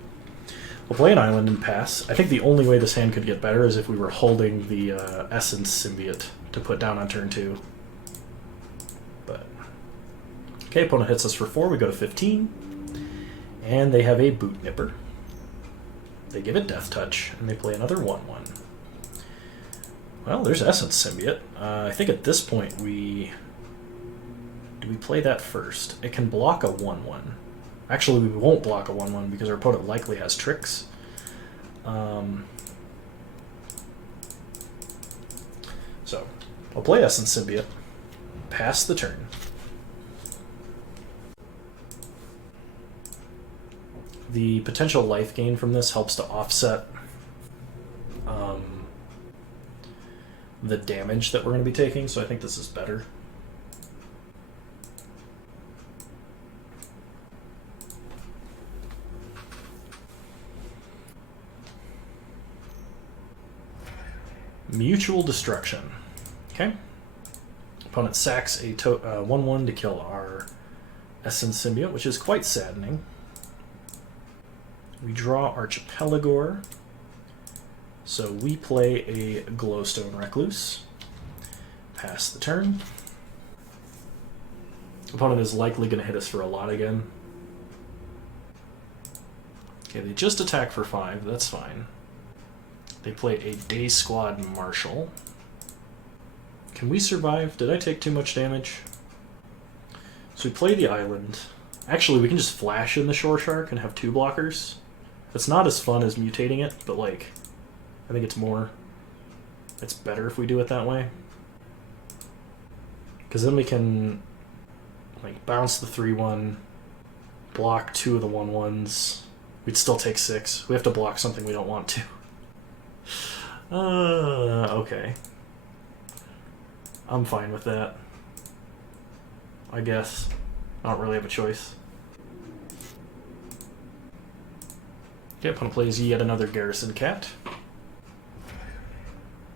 We'll play an island and pass. I think the only way this hand could get better is if we were holding the Essence Symbiote to put down on turn 2. But Okay, opponent hits us for 4, we go to 15. And they have a Boot Nipper. They give it Death Touch, and they play another 1/1. Well, there's Essence Symbiote. I think at this point do we play that first? It can block a 1/1. Actually, we won't block a 1/1 because our opponent likely has tricks. So, I'll play Essence Symbiote, pass the turn. The potential life gain from this helps to offset the damage that we're going to be taking, so I think this is better. Mutual Destruction. Okay. Opponent sacks a 1/1 to kill our Essence Symbiote, which is quite saddening. We draw Archipelagor. So we play a Glowstone Recluse. Pass the turn. Opponent is likely going to hit us for a lot again. Okay, they just attack for 5. That's fine. They play a Day Squad Marshal. Can we survive? Did I take too much damage? So we play the island. Actually, we can just flash in the Shore Shark and have 2 blockers. It's not as fun as mutating it, but like, I think it's better if we do it that way. Because then we can like bounce the 3/1, block 2 of the 1/1s. We'd still take 6. We have to block something we don't want to. Okay. I'm fine with that. I guess. I don't really have a choice. Okay, opponent plays yet another Garrison Cat.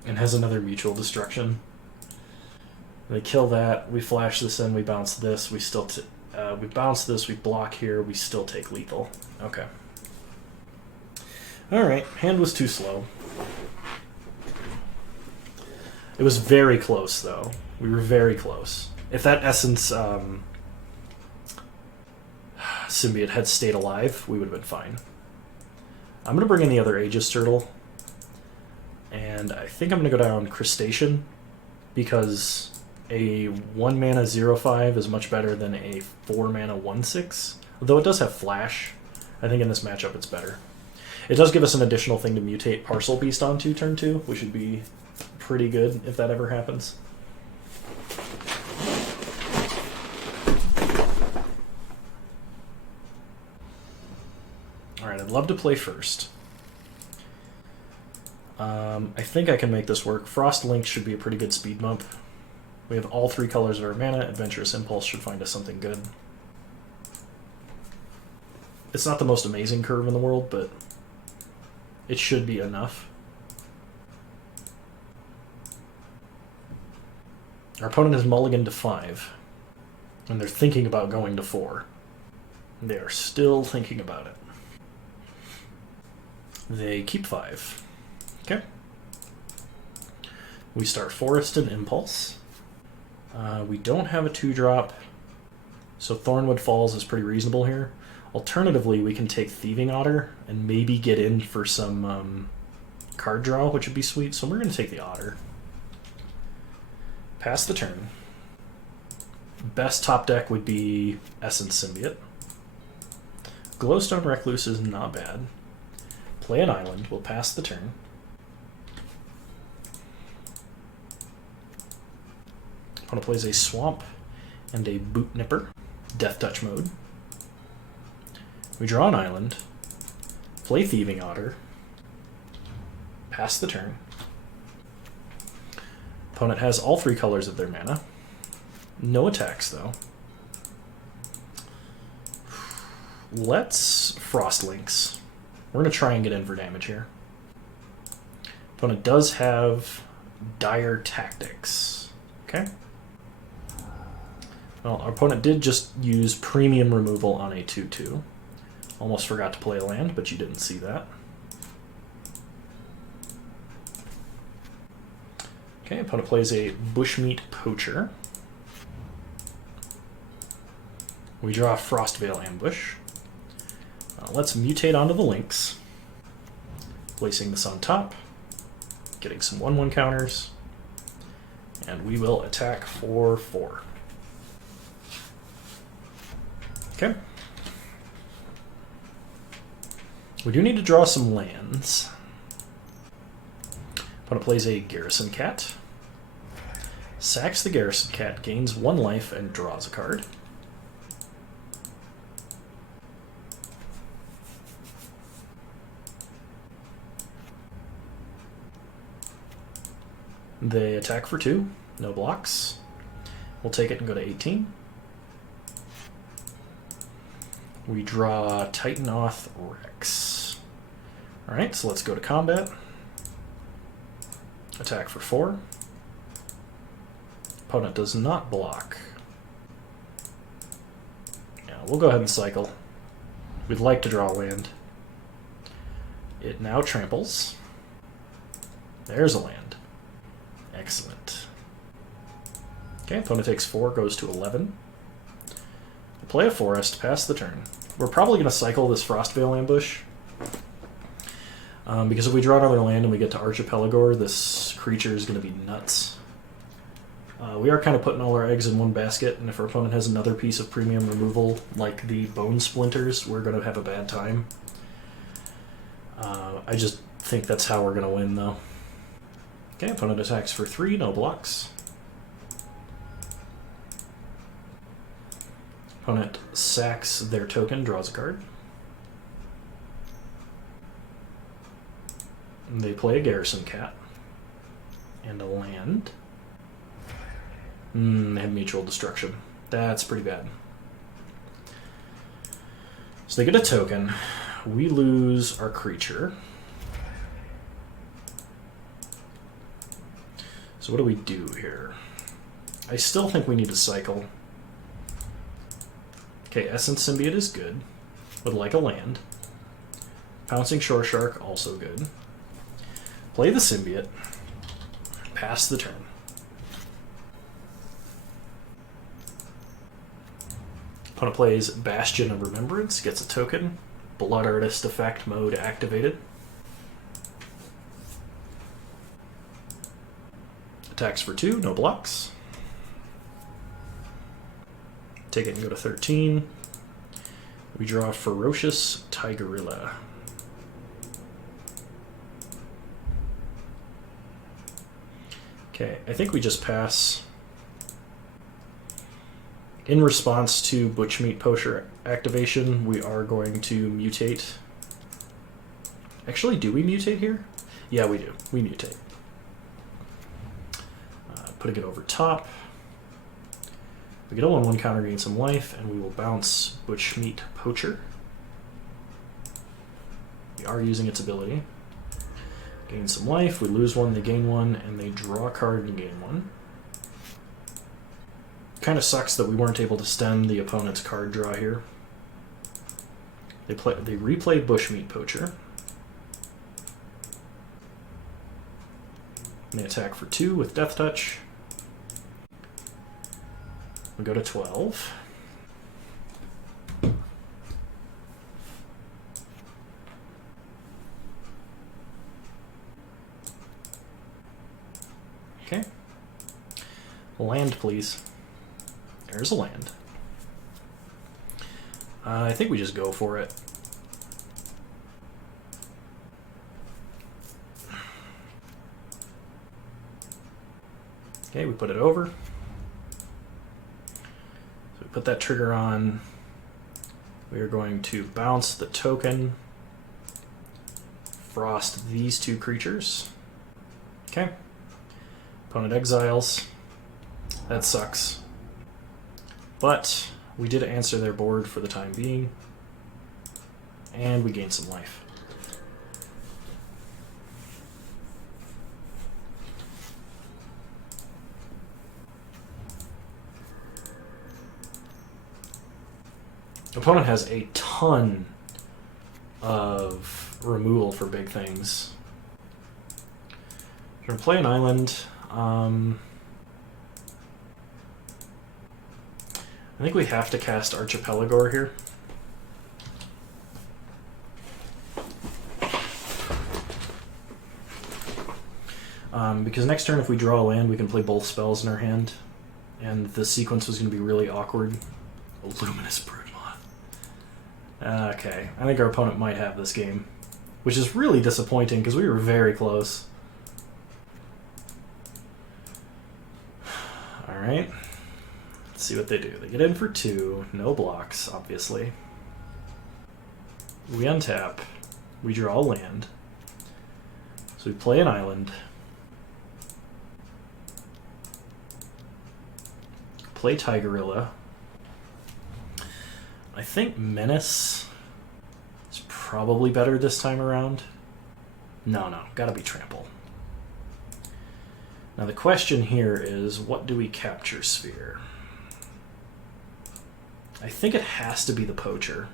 And has another Mutual Destruction. They kill that, we flash this in, we bounce this, we still we bounce this, we block here, we still take lethal. Okay. Alright, hand was too slow. It was very close, though. We were very close. If that Essence Symbiote had stayed alive, we would have been fine. I'm going to bring in the other Aegis Turtle. And I think I'm going to go down Crustacean, because a 1-mana 0/5 is much better than a 4-mana 1/6. Although it does have Flash, I think in this matchup it's better. It does give us an additional thing to mutate Parcel Beast onto turn 2, which would be pretty good if that ever happens. Alright, I'd love to play first. I think I can make this work. Frost Link should be a pretty good speed bump. We have all 3 colors of our mana. Adventurous Impulse should find us something good. It's not the most amazing curve in the world, but it should be enough. Our opponent has mulliganed to 5, and they're thinking about going to 4. They are still thinking about it. They keep 5. Okay. We start Forest and Impulse. We don't have a 2-drop, so Thornwood Falls is pretty reasonable here. Alternatively, we can take Thieving Otter and maybe get in for some card draw, which would be sweet. So we're going to take the Otter. Pass the turn. Best top deck would be Essence Symbiote. Glowstone Recluse is not bad. Play an island. We'll pass the turn. Opponent plays a Swamp and a Boot Nipper. Death Touch mode. We draw an island. Play Thieving Otter. Pass the turn. Opponent has all 3 colors of their mana. No attacks, though. Let's Frost Links. We're going to try and get in for damage here. Opponent does have Dire Tactics. Okay. Well, our opponent did just use premium removal on a 2/2. Almost forgot to play a land, but you didn't see that. Okay, opponent plays a Bushmeat Poacher. We draw Frostveil Ambush. Let's mutate onto the links, placing this on top, getting some 1/1 counters, and we will attack for 4. Okay. We do need to draw some lands. Opponent plays a Garrison Cat. Sacks the Garrison Cat, gains 1 life, and draws a card. They attack for 2, no blocks. We'll take it and go to 18. We draw Titanoth Rex. Alright, so let's go to combat. Attack for 4. Opponent does not block. Yeah, we'll go ahead and cycle. We'd like to draw land. It now tramples. There's a land. Excellent. Okay, opponent takes 4, goes to 11. We'll play a forest, pass the turn. We're probably going to cycle this Frostveil Ambush. Because if we draw another land and we get to Archipelagore, this creature is going to be nuts. We are kind of putting all our eggs in one basket, and if our opponent has another piece of premium removal, like the Bone Splinters, we're going to have a bad time. I just think that's how we're going to win, though. Okay, opponent attacks for 3, no blocks. Opponent sacks their token, draws a card. And they play a Garrison Cat. And a land. They have Mutual Destruction. That's pretty bad. So they get a token. We lose our creature. So what do we do here? I still think we need to cycle. Okay, Essence Symbiote is good. Would like a land. Pouncing Shore Shark, also good. Play the Symbiote. Pass the turn. Opponent plays Bastion of Remembrance, gets a token. Blood Artist effect mode activated. Attacks for 2, no blocks. Take it and go to 13. We draw Ferocious Tigerilla. Okay, I think we just pass. In response to Bushmeat Poacher activation, we are going to mutate. Actually, do we mutate here? Yeah, we do. We mutate. Putting it over top. We get a 1/1 counter, gain some life, and we will bounce Bushmeat Poacher. We are using its ability. Gain some life, we lose 1, they gain 1, and they draw a card and gain 1. Kind of sucks that we weren't able to stem the opponent's card draw here. They replay Bushmeat Poacher. And they attack for 2 with Death Touch. We go to 12. Okay. Land, please. There's a land. I think we just go for it. Okay, we put it over. So we put that trigger on. We are going to bounce the token. Frost these 2 creatures. Okay. Opponent exiles. That sucks. But we did answer their board for the time being. And we gained some life. Opponent has a ton of removal for big things. We're going to play an island. I think we have to cast Archipelago here. Because next turn, if we draw a land, we can play both spells in our hand. And the sequence was going to be really awkward. A Luminous Broodmoth. Okay, I think our opponent might have this game. Which is really disappointing, because we were very close. Alright. Let's see what they do. They get in for 2. No blocks, obviously. We untap. We draw a land. So we play an island. Play Tigerilla. I think Menace is probably better this time around. No, gotta be Trample. Now the question here is, what do we capture Sphere? I think it has to be the Poacher.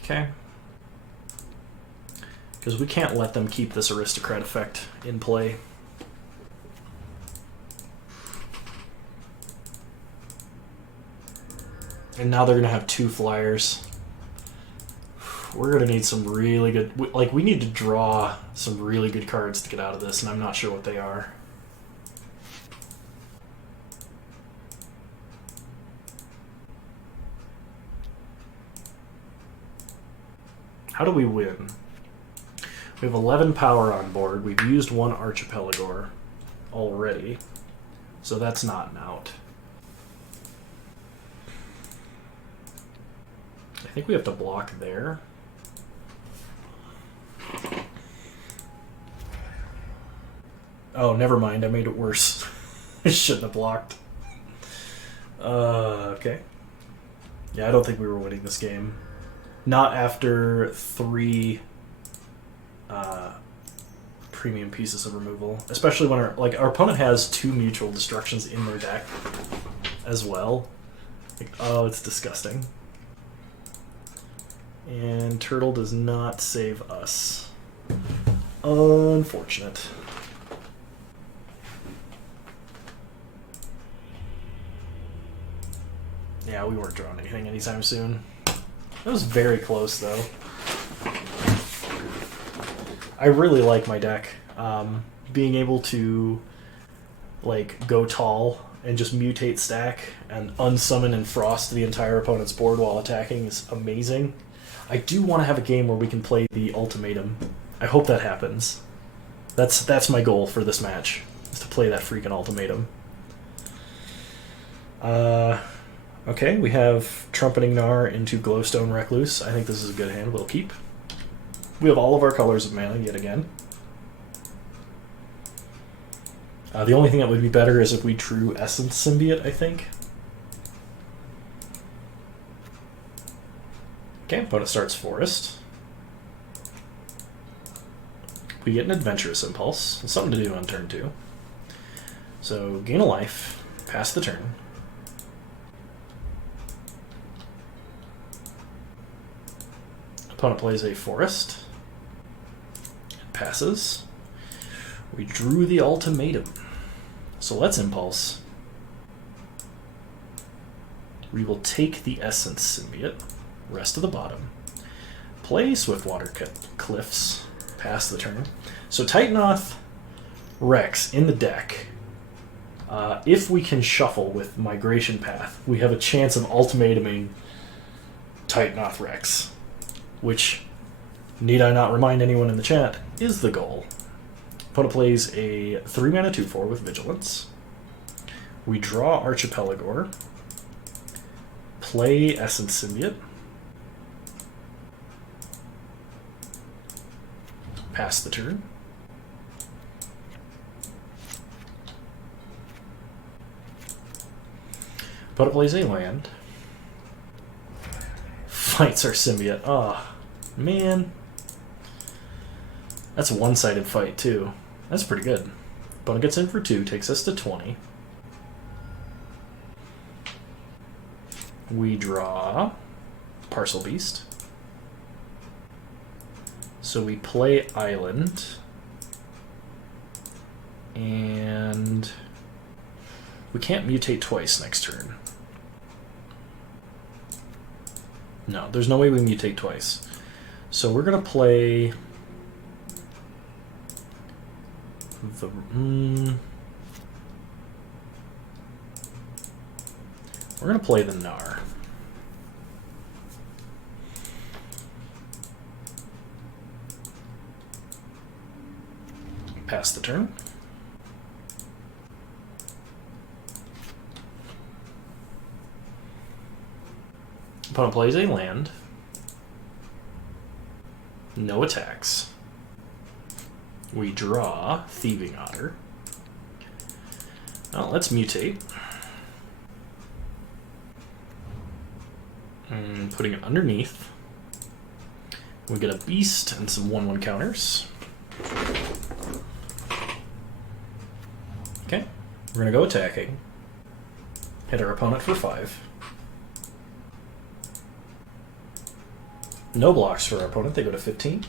Okay. Because we can't let them keep this Aristocrat effect in play. And now they're going to have 2 flyers. We're going to need some really good... we need to draw some really good cards to get out of this, and I'm not sure what they are. How do we win? We have 11 power on board. We've used 1 Archipelago already, so that's not an out. I think we have to block there. Oh, never mind. I made it worse. I shouldn't have blocked. Okay. Yeah, I don't think we were winning this game. Not after 3 premium pieces of removal, especially when our opponent has 2 mutual destructions in their deck as well. Oh, it's disgusting. And Turtle does not save us. Unfortunate. Yeah, we weren't drawing anything anytime soon. That was very close, though. I really like my deck. Being able to go tall and just mutate stack and unsummon and frost the entire opponent's board while attacking is amazing. I do want to have a game where we can play the Ultimatum. I hope that happens. That's my goal for this match, is to play that freaking Ultimatum. Okay, we have Trumpeting Gnar into Glowstone Recluse. I think this is a good hand. We'll keep. We have all of our colors of mana yet again. The only thing that would be better is if we drew Essence Symbiote, I think. Okay, opponent starts Forest. We get an Adventurous Impulse. Something to do on turn 2. So, gain a life, pass the turn. Opponent plays a Forest. It passes. We drew the Ultimatum. So let's Impulse. We will take the Essence Symbiote, rest of the bottom. Play Swiftwater Cliffs, pass the turn. So Titanoth Rex in the deck. If we can shuffle with Migration Path, we have a chance of ultimatuming Titanoth Rex, which, need I not remind anyone in the chat, is the goal. Opponent plays a 3-mana 2/4 with Vigilance. We draw Archipelago. Play Essence Symbiote. Pass the turn. Opponent plays a land. Fights our Symbiote. Ah, man. That's a one-sided fight, too. That's pretty good. Opponent gets in for 2, takes us to 20. We draw Parcel Beast. So we play Island. And we can't mutate twice next turn. No, there's no way we mutate twice. So we're going to play the... we're going to play the Gnar. Pass the turn. Opponent plays a land. No attacks. We draw Thieving Otter. Well, let's mutate. And putting it underneath. We get a beast and some 1/1 counters. Okay, we're going to go attacking. Hit our opponent for 5. No blocks for our opponent, they go to 15.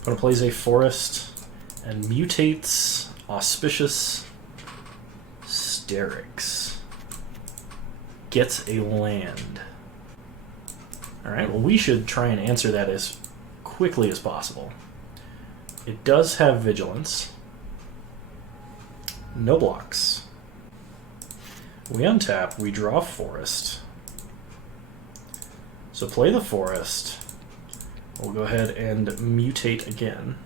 Opponent plays a forest and mutates Auspicious Sterix. Gets a land. Alright, well we should try and answer that as quickly as possible. It does have vigilance. No blocks. We untap, we draw forest. So play the forest. We'll go ahead and mutate again.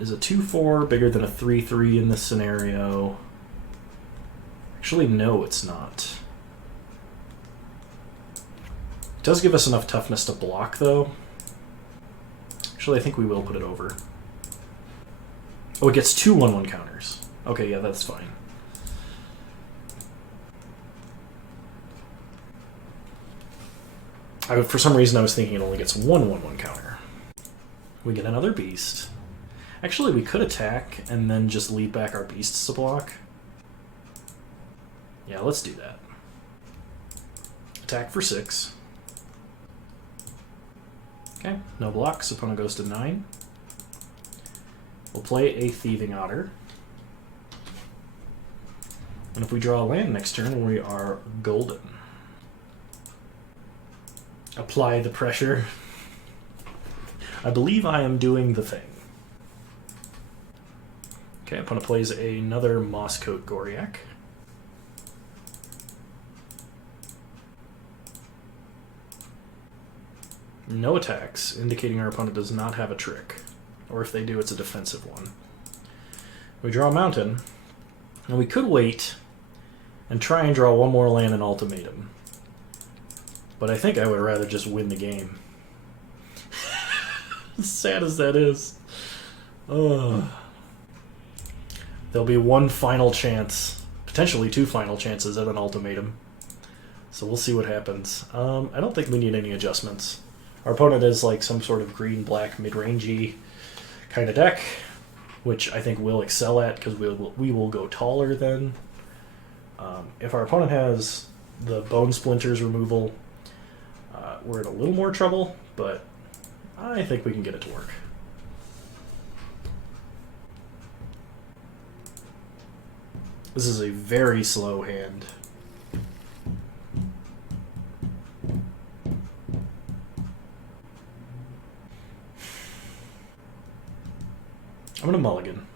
Is a 2/4 bigger than a 3/3 in this scenario? Actually, no, it's not. It does give us enough toughness to block, though. Actually, I think we will put it over. Oh, it gets 2 1/1 counters. Okay, yeah, that's fine. For some reason, I was thinking it only gets 1 1/1 counter. We get another beast. Actually, we could attack and then just lead back our beasts to block. Yeah, let's do that. Attack for 6. Okay, no blocks. Opponent goes to 9. We'll play a Thieving Otter. And if we draw a land next turn, we are golden. Apply the pressure. I believe I am doing the thing. Okay, opponent plays another Mosscoat Goriak. No attacks, indicating our opponent does not have a trick. Or if they do, it's a defensive one. We draw a mountain, and we could wait and try and draw one more land in Ultimatum. But I think I would rather just win the game. As sad as that is. Ugh. There'll be one final chance, potentially 2 final chances at an Ultimatum. So we'll see what happens. I don't think we need any adjustments. Our opponent is like some sort of green-black mid-rangey kind of deck, which I think we'll excel at because we will go taller then. If our opponent has the Bone Splinters removal, we're in a little more trouble, but I think we can get it to work. This is a very slow hand. I'm going to mulligan.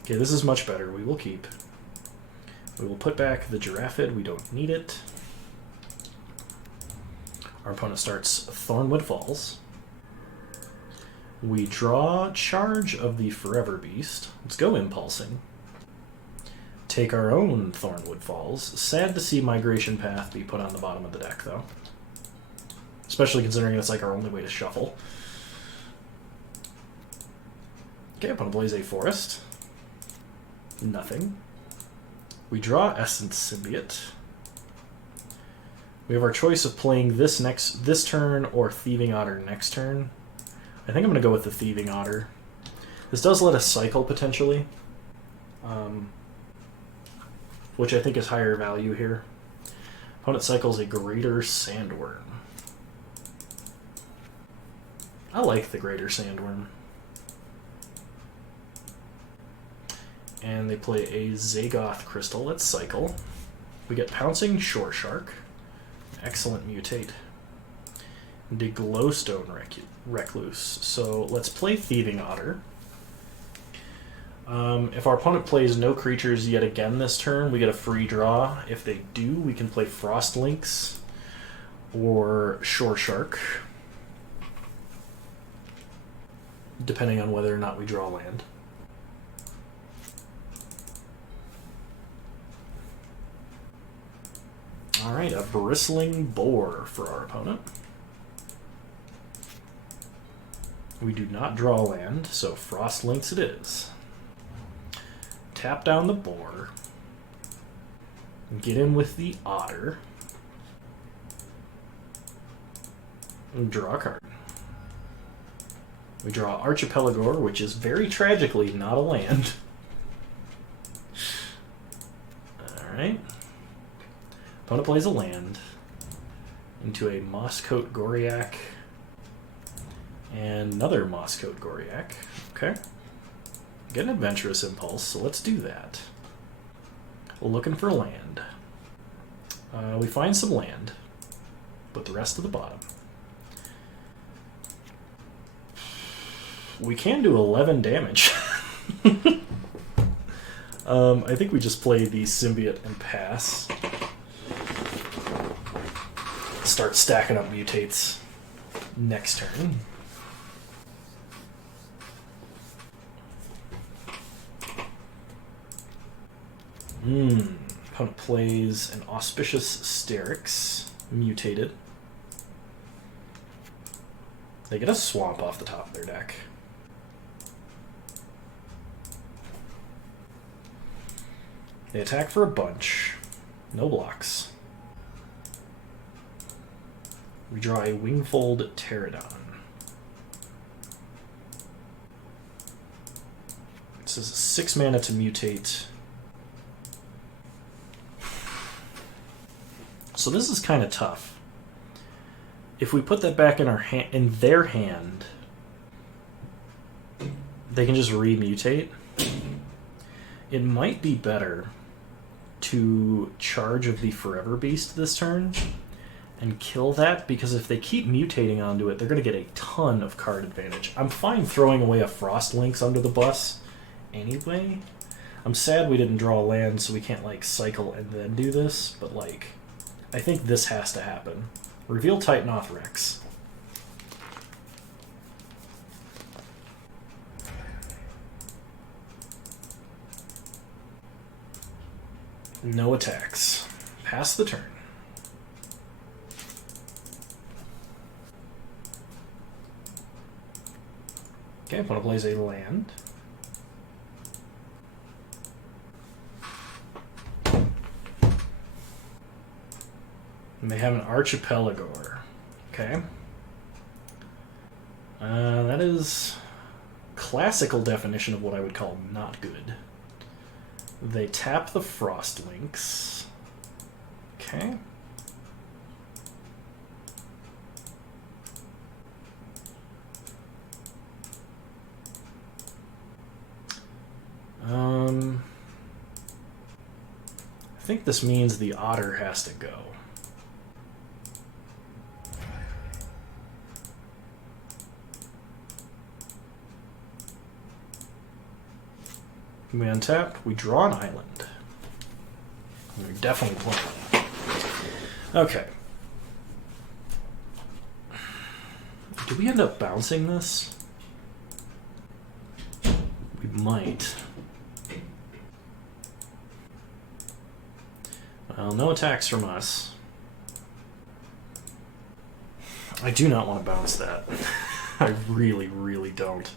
Okay, this is much better. We will keep. We will put back the Giraffid. We don't need it. Our opponent starts Thornwood Falls. We draw Charge of the Forever Beast. Let's go Impulsing. Take our own Thornwood Falls. Sad to see Migration Path be put on the bottom of the deck, though. Especially considering it's like our only way to shuffle. Okay, opponent plays a Forest. Nothing. We draw Essence Symbiote. We have our choice of playing this turn or Thieving Otter next turn. I think I'm going to go with the Thieving Otter. This does let us cycle, potentially. Which I think is higher value here. Opponent cycles a Greater Sandworm. I like the Greater Sandworm. And they play a Zagoth Crystal. Let's cycle. We get Pouncing Shore Shark. Excellent mutate. And a Glowstone Recluse. So let's play Thieving Otter. If our opponent plays no creatures yet again this turn, we get a free draw. If they do, we can play Frost Lynx or Shore Shark, depending on whether or not we draw land. Alright, a Bristling Boar for our opponent. We do not draw land, so Frost Lynx it is. Tap down the boar. Get in with the otter. And draw a card. We draw Archipelagore, which is very tragically not a land. Alright. Opponent plays a land into a Mosscoat Goriac and another Mosscoat Goriac. Okay. Get an Adventurous Impulse, so let's do that. Looking for land. We find some land, but the rest of the bottom. We can do 11 damage. I think we just play the Symbiote and pass. Start stacking up mutates next turn. Opponent plays an Auspicious Sterix, mutated. They get a swamp off the top of their deck. They attack for a bunch. No blocks. We draw a Wingfold Pterodon. It says 6 mana to mutate. So this is kind of tough. If we put that back in our in their hand, they can just remutate. It might be better to Charge of the Forever Beast this turn and kill that, because if they keep mutating onto it, they're going to get a ton of card advantage. I'm fine throwing away a Frost Lynx under the bus anyway. I'm sad we didn't draw a land, so we can't like cycle and then do this, but like I think this has to happen. Reveal Titanoth Rex. No attacks. Pass the turn. Okay, opponent plays a land. And they have an Archipelagore. Okay. That is classical definition of what I would call not good. They tap the Frost Lynx. Okay. I think this means the otter has to go. We untap, we draw an island. We're definitely playing. Okay. Do we end up bouncing this? We might. Well, no attacks from us. I do not want to bounce that. I really, really don't.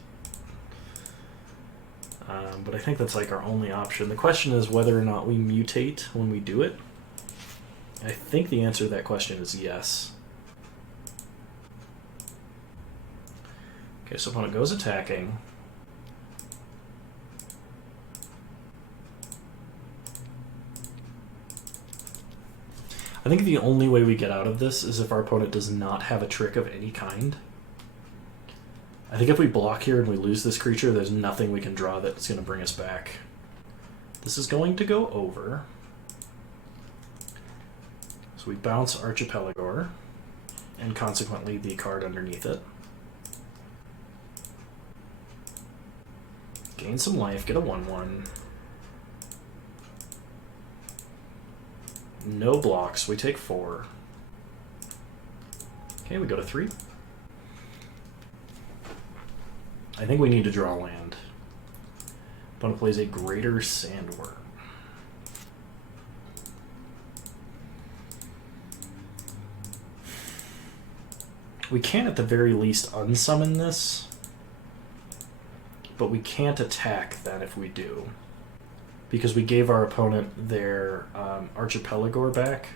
But I think that's like our only option. The question is whether or not we mutate when we do it. I think the answer to that question is yes. Okay, so opponent goes attacking. I think the only way we get out of this is if our opponent does not have a trick of any kind. I think if we block here and we lose this creature, there's nothing we can draw that's going to bring us back. This is going to go over. So we bounce Archipelagor, and consequently the card underneath it. Gain some life, get a 1/1. No blocks, we take 4. Okay, we go to 3. I think we need to draw land. Opponent plays a Greater Sandworm. We can at the very least unsummon this, but we can't attack that if we do, because we gave our opponent their Archipelagor back.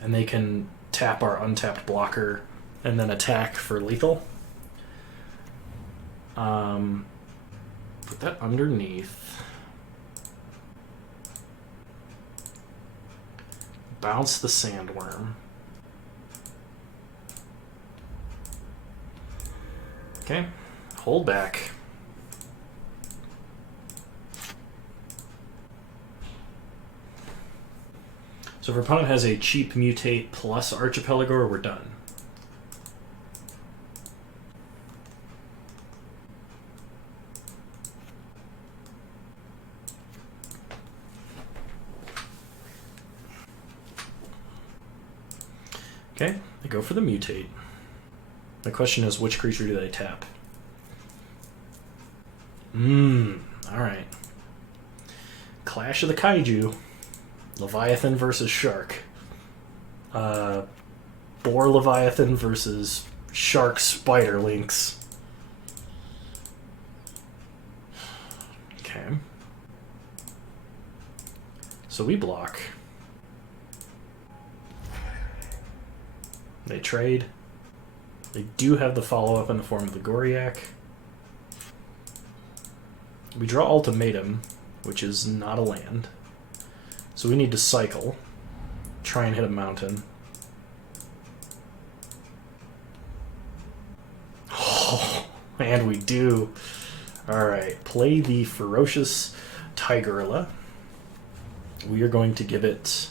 And they can tap our untapped blocker and then attack for lethal. Put that underneath. Bounce the Sandworm. Okay, hold back. So if our opponent has a cheap mutate plus Archipelagor, we're done. Okay, they go for the mutate. My question is, which creature do they tap? Alright. Clash of the Kaiju. Leviathan versus Shark. Boar Leviathan versus Shark Spider Lynx. Okay. So we block. They trade. They do have the follow-up in the form of the Goriak. We draw Ultimatum, which is not a land. So we need to cycle. Try and hit a mountain. Oh, and we do. Alright, play the Ferocious Tigerilla. We are going to give it...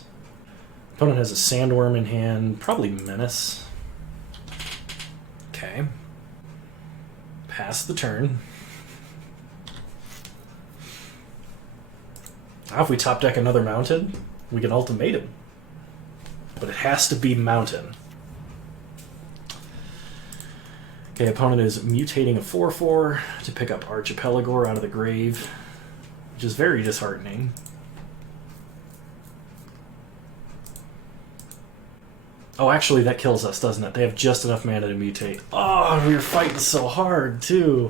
Opponent has a Sandworm in hand, probably Menace. Okay. Pass the turn. Now if we top deck another mountain, we can Ultimatum. But it has to be mountain. Okay, opponent is mutating a 4/4 to pick up Archipelagor out of the grave, which is very disheartening. Oh, actually, that kills us, doesn't it? They have just enough mana to mutate. Oh, we were fighting so hard, too.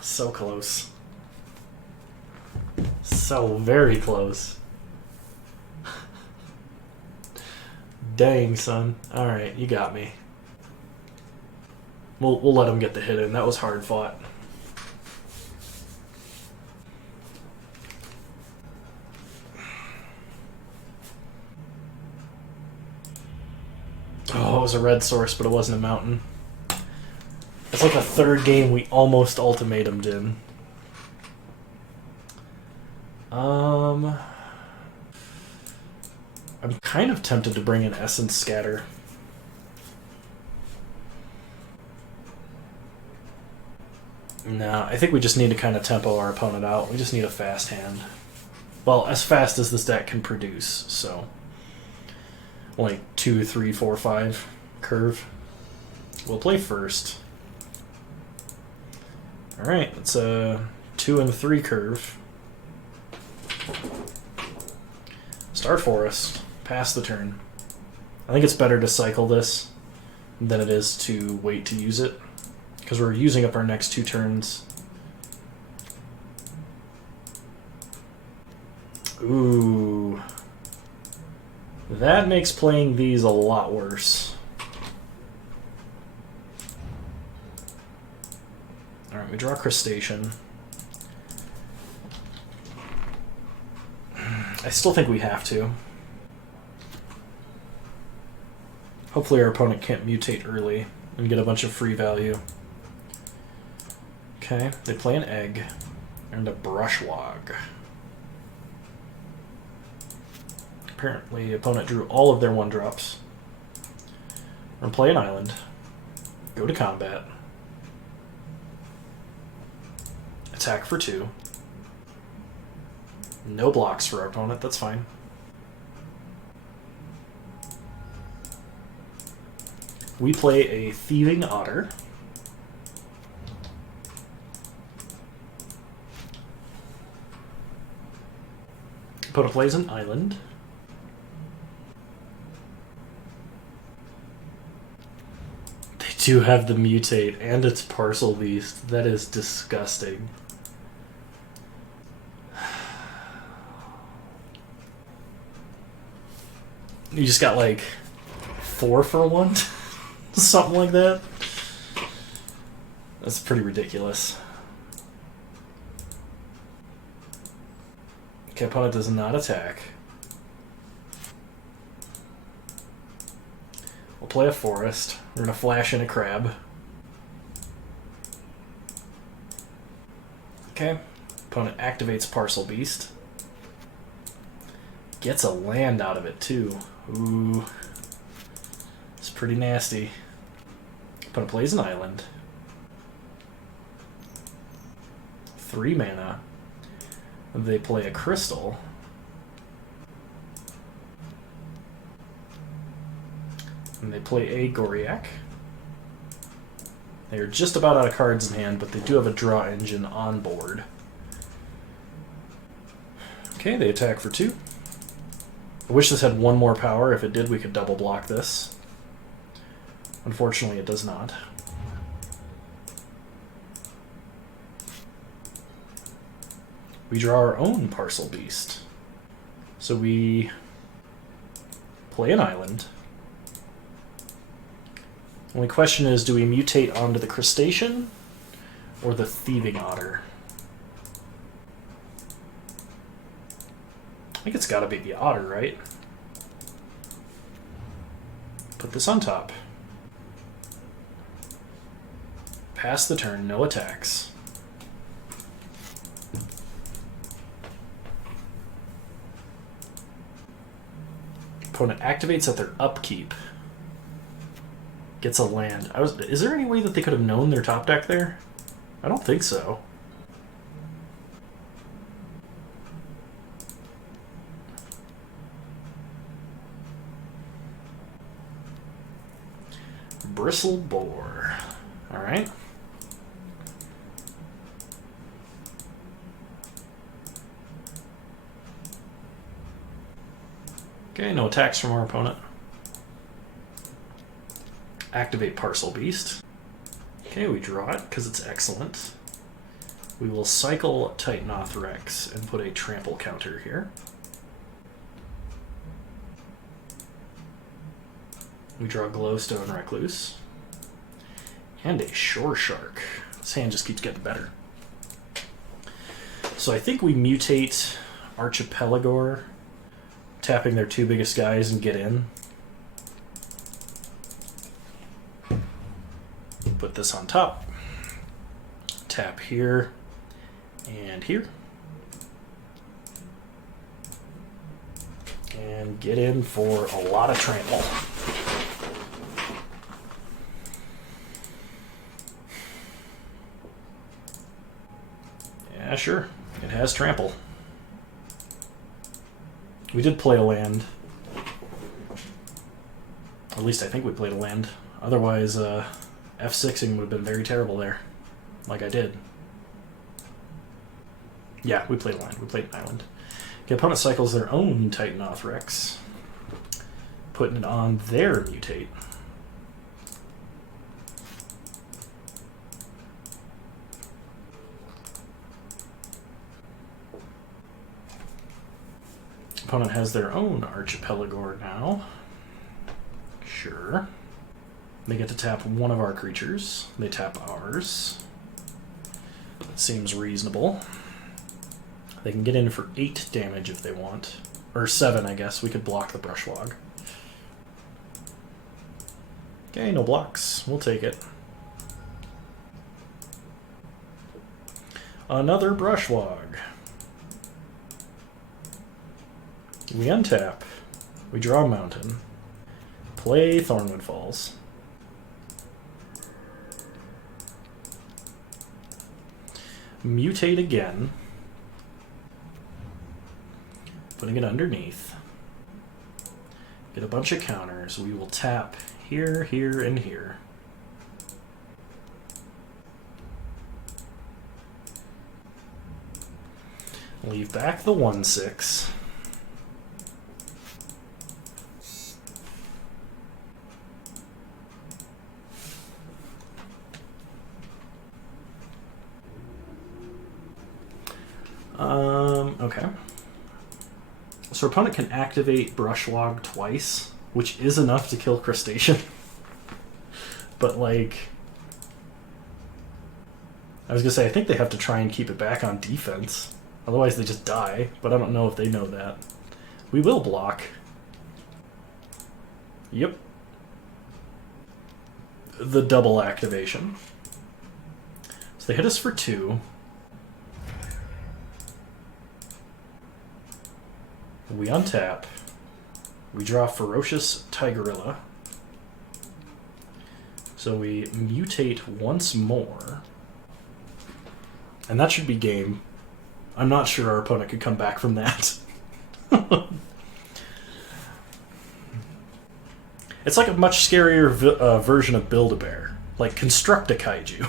So close. So very close. Dang, son. Alright, you got me. We'll let him get the hit in. That was hard fought. Oh, it was a red source, but it wasn't a mountain. It's like the third game we almost ultimatumed in. I'm kind of tempted to bring in Essence Scatter. No, I think we just need to kind of tempo our opponent out. We just need a fast hand. Well, as fast as this deck can produce, so... Only 2, 3, 4, 5 curve. We'll play first. Alright, it's a 2 and 3 curve. Star Forest. Pass the turn. I think it's better to cycle this than it is to wait to use it, because we're using up our next 2 turns. Ooh. That makes playing these a lot worse. Alright, Alright, we draw Crustacean. I still think we have to. Hopefully our opponent can't mutate early and get a bunch of free value. Okay, they play an egg and a brushwog. Apparently, opponent drew all of their 1-drops. We're going to play an island. Go to combat. Attack for 2. No blocks for our opponent, that's fine. We play a Thieving Otter. Opponent plays an island. They do have the mutate and its parcel beast. That is disgusting. You just got like 4 for 1? Something like that. That's pretty ridiculous. Okay, opponent does not attack. We'll play a forest. We're going to flash in a crab. Okay. Opponent activates Parcel Beast. Gets a land out of it, too. Ooh. It's pretty nasty. Opponent plays an island. 3 mana. They play a crystal. And they play a Goriak. They are just about out of cards in hand, but they do have a draw engine on board. Okay, they attack for 2. I wish this had 1 more power. If it did, we could double block this. Unfortunately, it does not. We draw our own Parcel Beast. So we play an island. Only question is, do we mutate onto the Crustacean or the Thieving Otter? I think it's got to be the Otter, right? Put this on top. Pass the turn, no attacks. Opponent activates at their upkeep. Gets a land. Is there any way that they could have known their top deck there? I don't think so. Bristle Boar. Alright. Okay, no attacks from our opponent. Activate Parcel Beast. Okay, we draw it because it's excellent. We will cycle Titanoth Rex and put a trample counter here. We draw Glowstone Recluse. And a Shore Shark. This hand just keeps getting better. So I think we mutate Archipelagor, tapping their 2 biggest guys and get in. Put this on top. Tap here and here. And get in for a lot of trample. Yeah, sure. It has trample. We did play a land. At least I think we played a land. Otherwise, F6ing would have been very terrible there. Like I did. Yeah, we played a land. We played an island. The opponent cycles their own Titanoth Rex, putting it on their mutate. Opponent has their own Archipelagor now. Sure. They get to tap one of our creatures. They tap ours. Seems reasonable. They can get in for 8 damage if they want. Or 7, I guess. We could block the Brushwog. Okay, no blocks. We'll take it. Another Brushwog. We untap. We draw a Mountain. Play Thornwood Falls. Mutate again. Putting it underneath. Get a bunch of counters. We will tap here, here, and here. Leave back the 1/6. Okay. So our opponent can activate Brushwog twice, which is enough to kill Crustacean. But, like... I was gonna say, I think they have to try and keep it back on defense. Otherwise they just die, but I don't know if they know that. We will block. Yep. The double activation. So they hit us for 2. We untap. We draw Ferocious Tigerilla. So we mutate once more. And that should be game. I'm not sure our opponent could come back from that. It's like a much scarier version of Build-A-Bear. Like, construct a kaiju.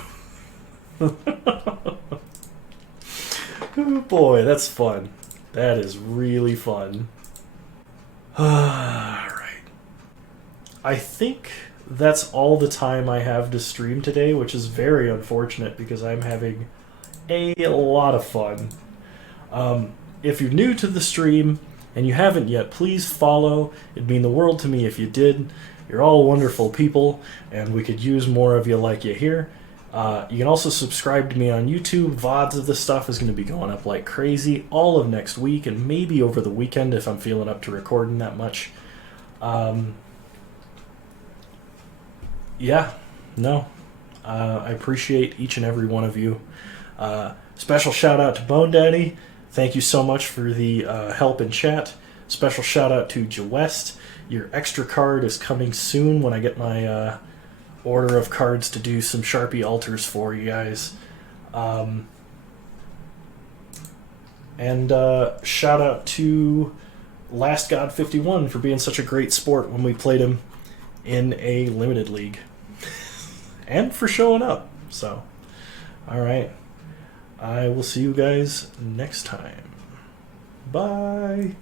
Oh boy, that's fun. That is really fun. Alright. I think that's all the time I have to stream today, which is very unfortunate because I'm having a lot of fun. If you're new to the stream and you haven't yet, please follow. It'd mean the world to me if you did. You're all wonderful people, and we could use more of you like you here. You can also subscribe to me on YouTube. VODs of this stuff is going to be going up like crazy all of next week, and maybe over the weekend if I'm feeling up to recording that much. Yeah, no. I appreciate each and every one of you. Special shout out to Bone Daddy. Thank you so much for the help in chat. Special shout out to Jawest. Your extra card is coming soon when I get my order of cards to do some Sharpie alters for you guys. And shout out to Last God 51 for being such a great sport when we played him in a limited league. And for showing up. So, alright. I will see you guys next time. Bye.